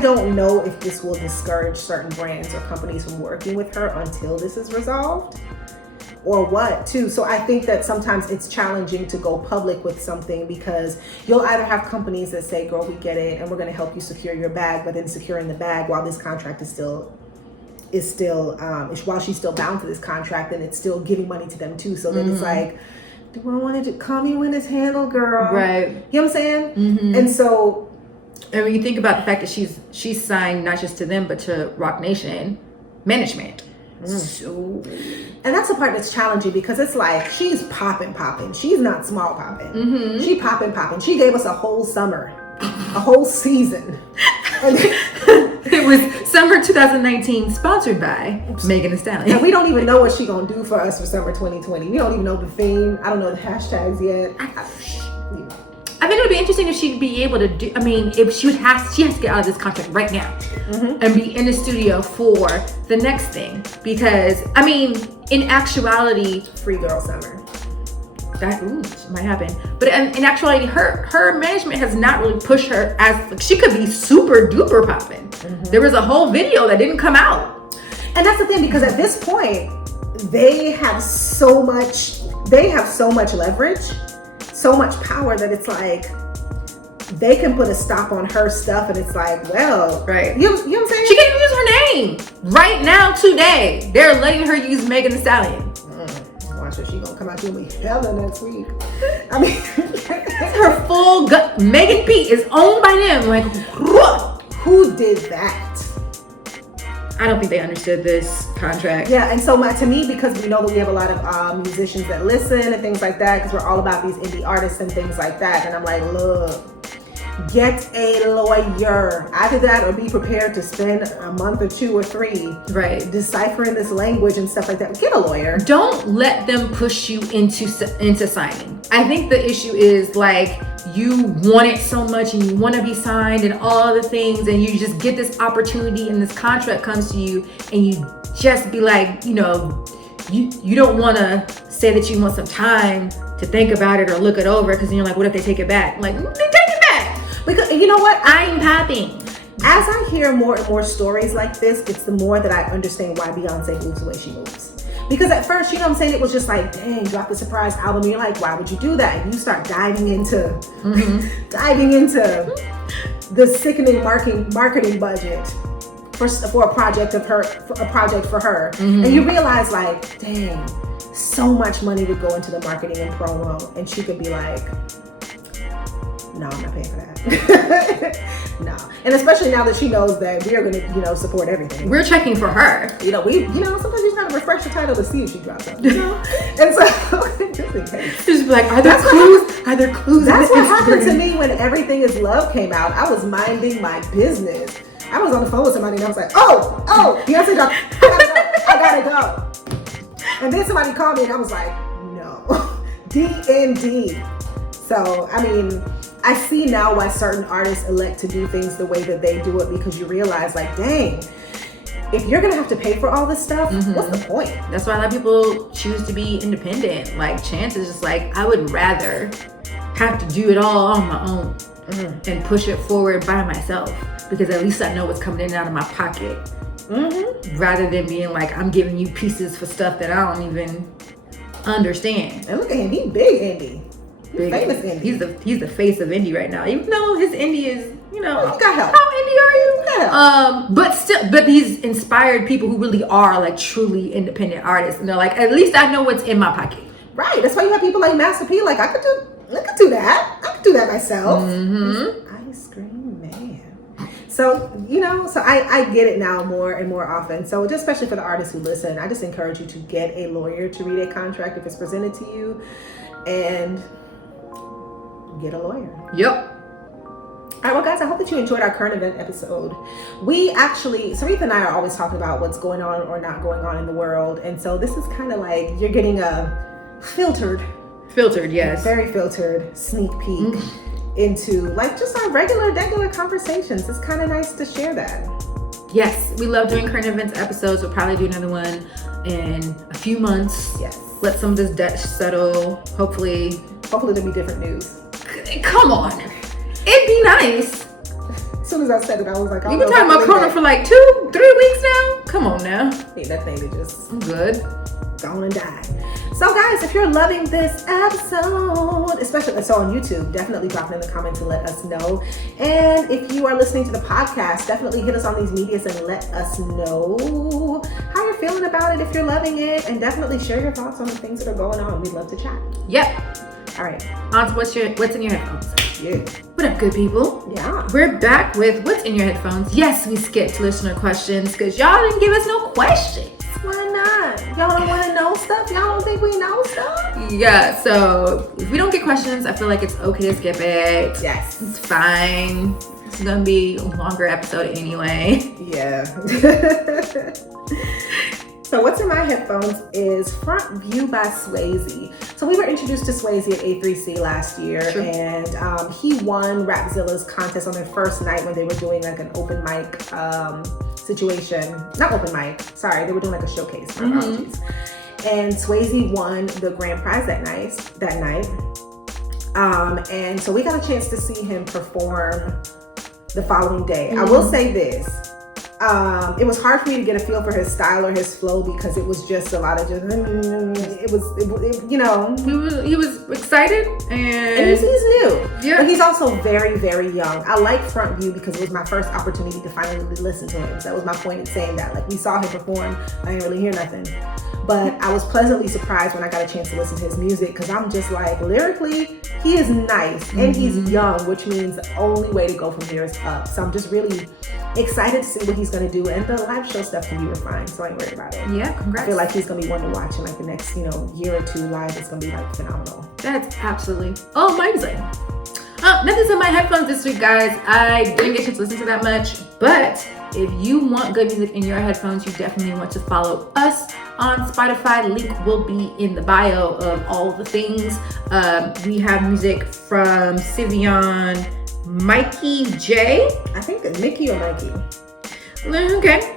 don't know if this will discourage certain brands or companies from working with her until this is resolved, or what too. So I think that sometimes it's challenging to go public with something, because you'll either have companies that say, girl, we get it, and we're going to help you secure your bag, but then securing the bag while this contract is still while she's still bound to this contract, and it's still giving money to them too. So then it's like, do I want to call me when it's handled, girl? Right. You know what I'm saying? And so, and when you think about the fact that she's signed not just to them but to Roc Nation management. So, and that's the part that's challenging, because it's like she's popping. She's not small popping. She popping. She gave us a whole summer, a whole season. It was summer 2019, sponsored by Megan Thee Stallion. And we don't even know what she gonna do for us for summer 2020. We don't even know the theme. I don't know the hashtags yet. I think it would be interesting if she'd be able to do. I mean, if she has to get out of this contract right now and be in the studio for the next thing, because I mean, in actuality, Free Girl Summer. That might happen, but in actuality, her management has not really pushed her as like, she could be super duper popping. There was a whole video that didn't come out, and that's the thing, because at this point, they have so much leverage, so much power, that it's like they can put a stop on her stuff, and it's like, well, right? You know what I'm saying? She can use her name right now today. They're letting her use Megan Thee Stallion. Watch her, she gonna come out to me hella next week. I mean, her full gut. Megan P is owned by them. Like, who did that? I don't think they understood this contract. Yeah, and so to me, because we know that we have a lot of musicians that listen and things like that, because we're all about these indie artists and things like that, and I'm like, look, get a lawyer. Either that, or be prepared to spend a month or 2 or 3 deciphering this language and stuff like that. Get a lawyer. Don't let them push you into signing. I think the issue is like, you want it so much and you want to be signed and all the things, and you just get this opportunity and this contract comes to you, and you just be like, you know, you don't want to say that you want some time to think about it or look it over, because then you're like, what if they take it back? Like, they take it back. Because you know what? I'm popping. As I hear more and more stories like this, it's the more that I understand why Beyonce moves the way she moves. Because at first, you know what I'm saying, it was just like, dang, drop the surprise album. And you're like, why would you do that? And you start diving into the sickening marketing budget for a project for her. And you realize, like, dang, so much money would go into the marketing and promo, and she could be like, no, I'm not paying for that. No. And especially now that she knows that we are going to, support everything. We're checking for her. Sometimes you just got to refresh the title to see if she drops something, And so, just in case. Just be like, are there clues? That's what happened to me when Everything Is Love came out. I was minding my business. I was on the phone with somebody and I was like, oh, Beyonce dropped. I gotta go. And then somebody called me and I was like, no. DND. So, I mean, I see now why certain artists elect to do things the way that they do it, because you realize, like, dang, if you're gonna have to pay for all this stuff, what's the point? That's why a lot of people choose to be independent. Like, Chance is just like, I would rather have to do it all on my own and push it forward by myself, because at least I know what's coming in and out of my pocket, rather than being like, I'm giving you pieces for stuff that I don't even understand. And look at him, he's big indie. Famous indie. He's the face of indie right now. Even though his indie is, he got help. How indie are you? But he's inspired people who really are like truly independent artists, and they're like, at least I know what's in my pocket. Right. That's why you have people like Master P. Like, I could do that. I could do that myself. Ice cream man. So, so I get it now more and more often. So just especially for the artists who listen, I just encourage you to get a lawyer to read a contract if it's presented to you, and get a lawyer. Yep. All right, well, guys, I hope that you enjoyed our current event episode. We actually, Saritha and I are always talking about what's going on or not going on in the world. And so this is kind of like you're getting a filtered, yes, very filtered sneak peek into like just our regular conversations. It's kind of nice to share that. Yes, we love doing current events episodes. We'll probably do another one in a few months. Yes. Let some of this debt settle. Hopefully Hopefully there'll be different news. Come on. It'd be nice. As soon as I said it, I was like, We've been talking about Corona for like 2-3 weeks now. Come on now. Need that thing to just I'm good. go and die. So guys, if you're loving this episode, especially so on YouTube, definitely drop it in the comments and let us know. And if you are listening to the podcast, definitely hit us on these medias and let us know how you're feeling about it, if you're loving it, and definitely share your thoughts on the things that are going on. We'd love to chat. Yep. All right. On to what's in your headphones. Yeah. What up, good people? Yeah. We're back with what's in your headphones. Yes, we skipped listener questions because y'all didn't give us no questions. Why not? Y'all don't want to know stuff? Y'all don't think we know stuff? Yeah, so if we don't get questions, I feel like it's okay to skip it. Yes. It's fine. It's gonna be a longer episode anyway. Yeah. So what's in my headphones is Front View by Swayze. So we were introduced to Swayze at A3C last year, Sure. and he won Rapzilla's contest on their first night when they were doing like an open mic situation. Not open mic, sorry, they were doing like a showcase. My apologies. And Swayze won the grand prize that night. And so we got a chance to see him perform the following day. I will say this. It was hard for me to get a feel for his style or his flow because it was just a lot of just, you know. He was excited And he's new. Yeah. But he's also very, very young. I like Front View because it was my first opportunity to finally listen to him. So that was my point in saying that. Like, we saw him perform. I didn't really hear nothing. But I was pleasantly surprised when I got a chance to listen to his music because I'm just like, lyrically, he is nice and he's young, which means the only way to go from here is up. So I'm just really excited to see what he's going to do. And the live show stuff can be refined, so I ain't worried about it. Yeah, congrats. I feel like he's going to be one to watch in like the next, year or two live. It's going to be like phenomenal. That's absolutely amazing. Nothing's in my headphones this week, guys. I didn't get to listen to that much, but if you want good music in your headphones, you definitely want to follow us on Spotify. Link will be in the bio of all the things. We have music from Sivion, Mikey J. I think that Nikki or Mikey. Okay.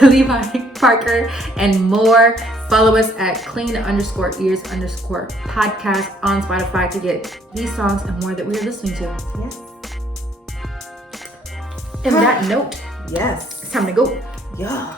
Levi Parker and more. Follow us at clean_ears_podcast on Spotify to get these songs and more that we are listening to. Yes. And that note, Yes. it's time to go. Yeah.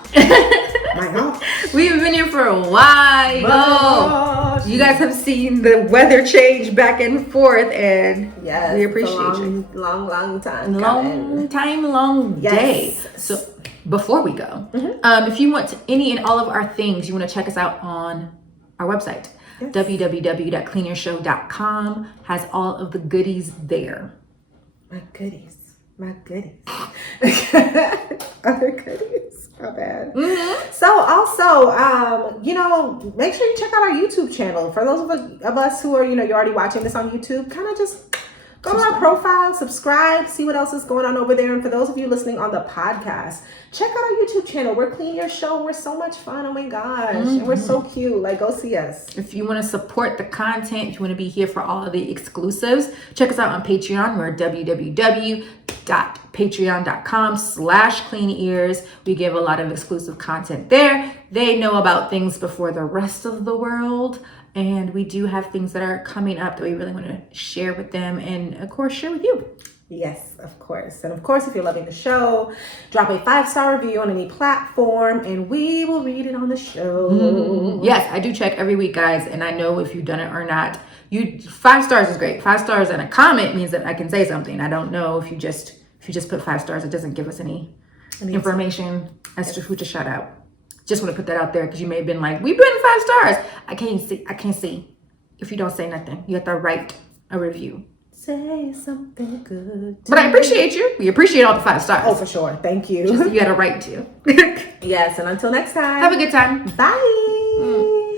My God. We've been here for a while. Gosh. You guys have seen the weather change back and forth, and Yes. we appreciate you. Long time. long Yes. day. So before we go, if you want any and all of our things, you want to check us out on our website. Yes. www.cleanyourshow.com has all of the goodies there. My goodies. Other goodies. My bad. So also, make sure you check out our YouTube channel. For those of us who are, you're already watching this on YouTube, kind of just go to our profile, subscribe, see what else is going on over there. And for those of you listening on the podcast, check out our YouTube channel. We're Clean Your Show. We're so much fun. Oh my gosh. And we're so cute. Like, go see us. If you want to support the content, if you want to be here for all of the exclusives, check us out on Patreon. We're www.patreon.com/cleanears. We give a lot of exclusive content there. They know about things before the rest of the world. And we do have things that are coming up that we really want to share with them and, of course, share with you. Yes, of course. And of course, if you're loving the show, drop a 5-star review on any platform and we will read it on the show. Yes, I do check every week, guys. And I know if you've done it or not. 5 stars is great. 5 stars and a comment means that I can say something. I don't know if you just put 5 stars, it doesn't give us any information as to who to shout out. Just want to put that out there because you may have been like, we put in 5 stars. I can't see. If you don't say nothing, you have to write a review. Say something good. But I appreciate you. We appreciate all the 5 stars. Oh, for sure. Thank you. You got a right to. Yes, and until next time. Have a good time. Bye.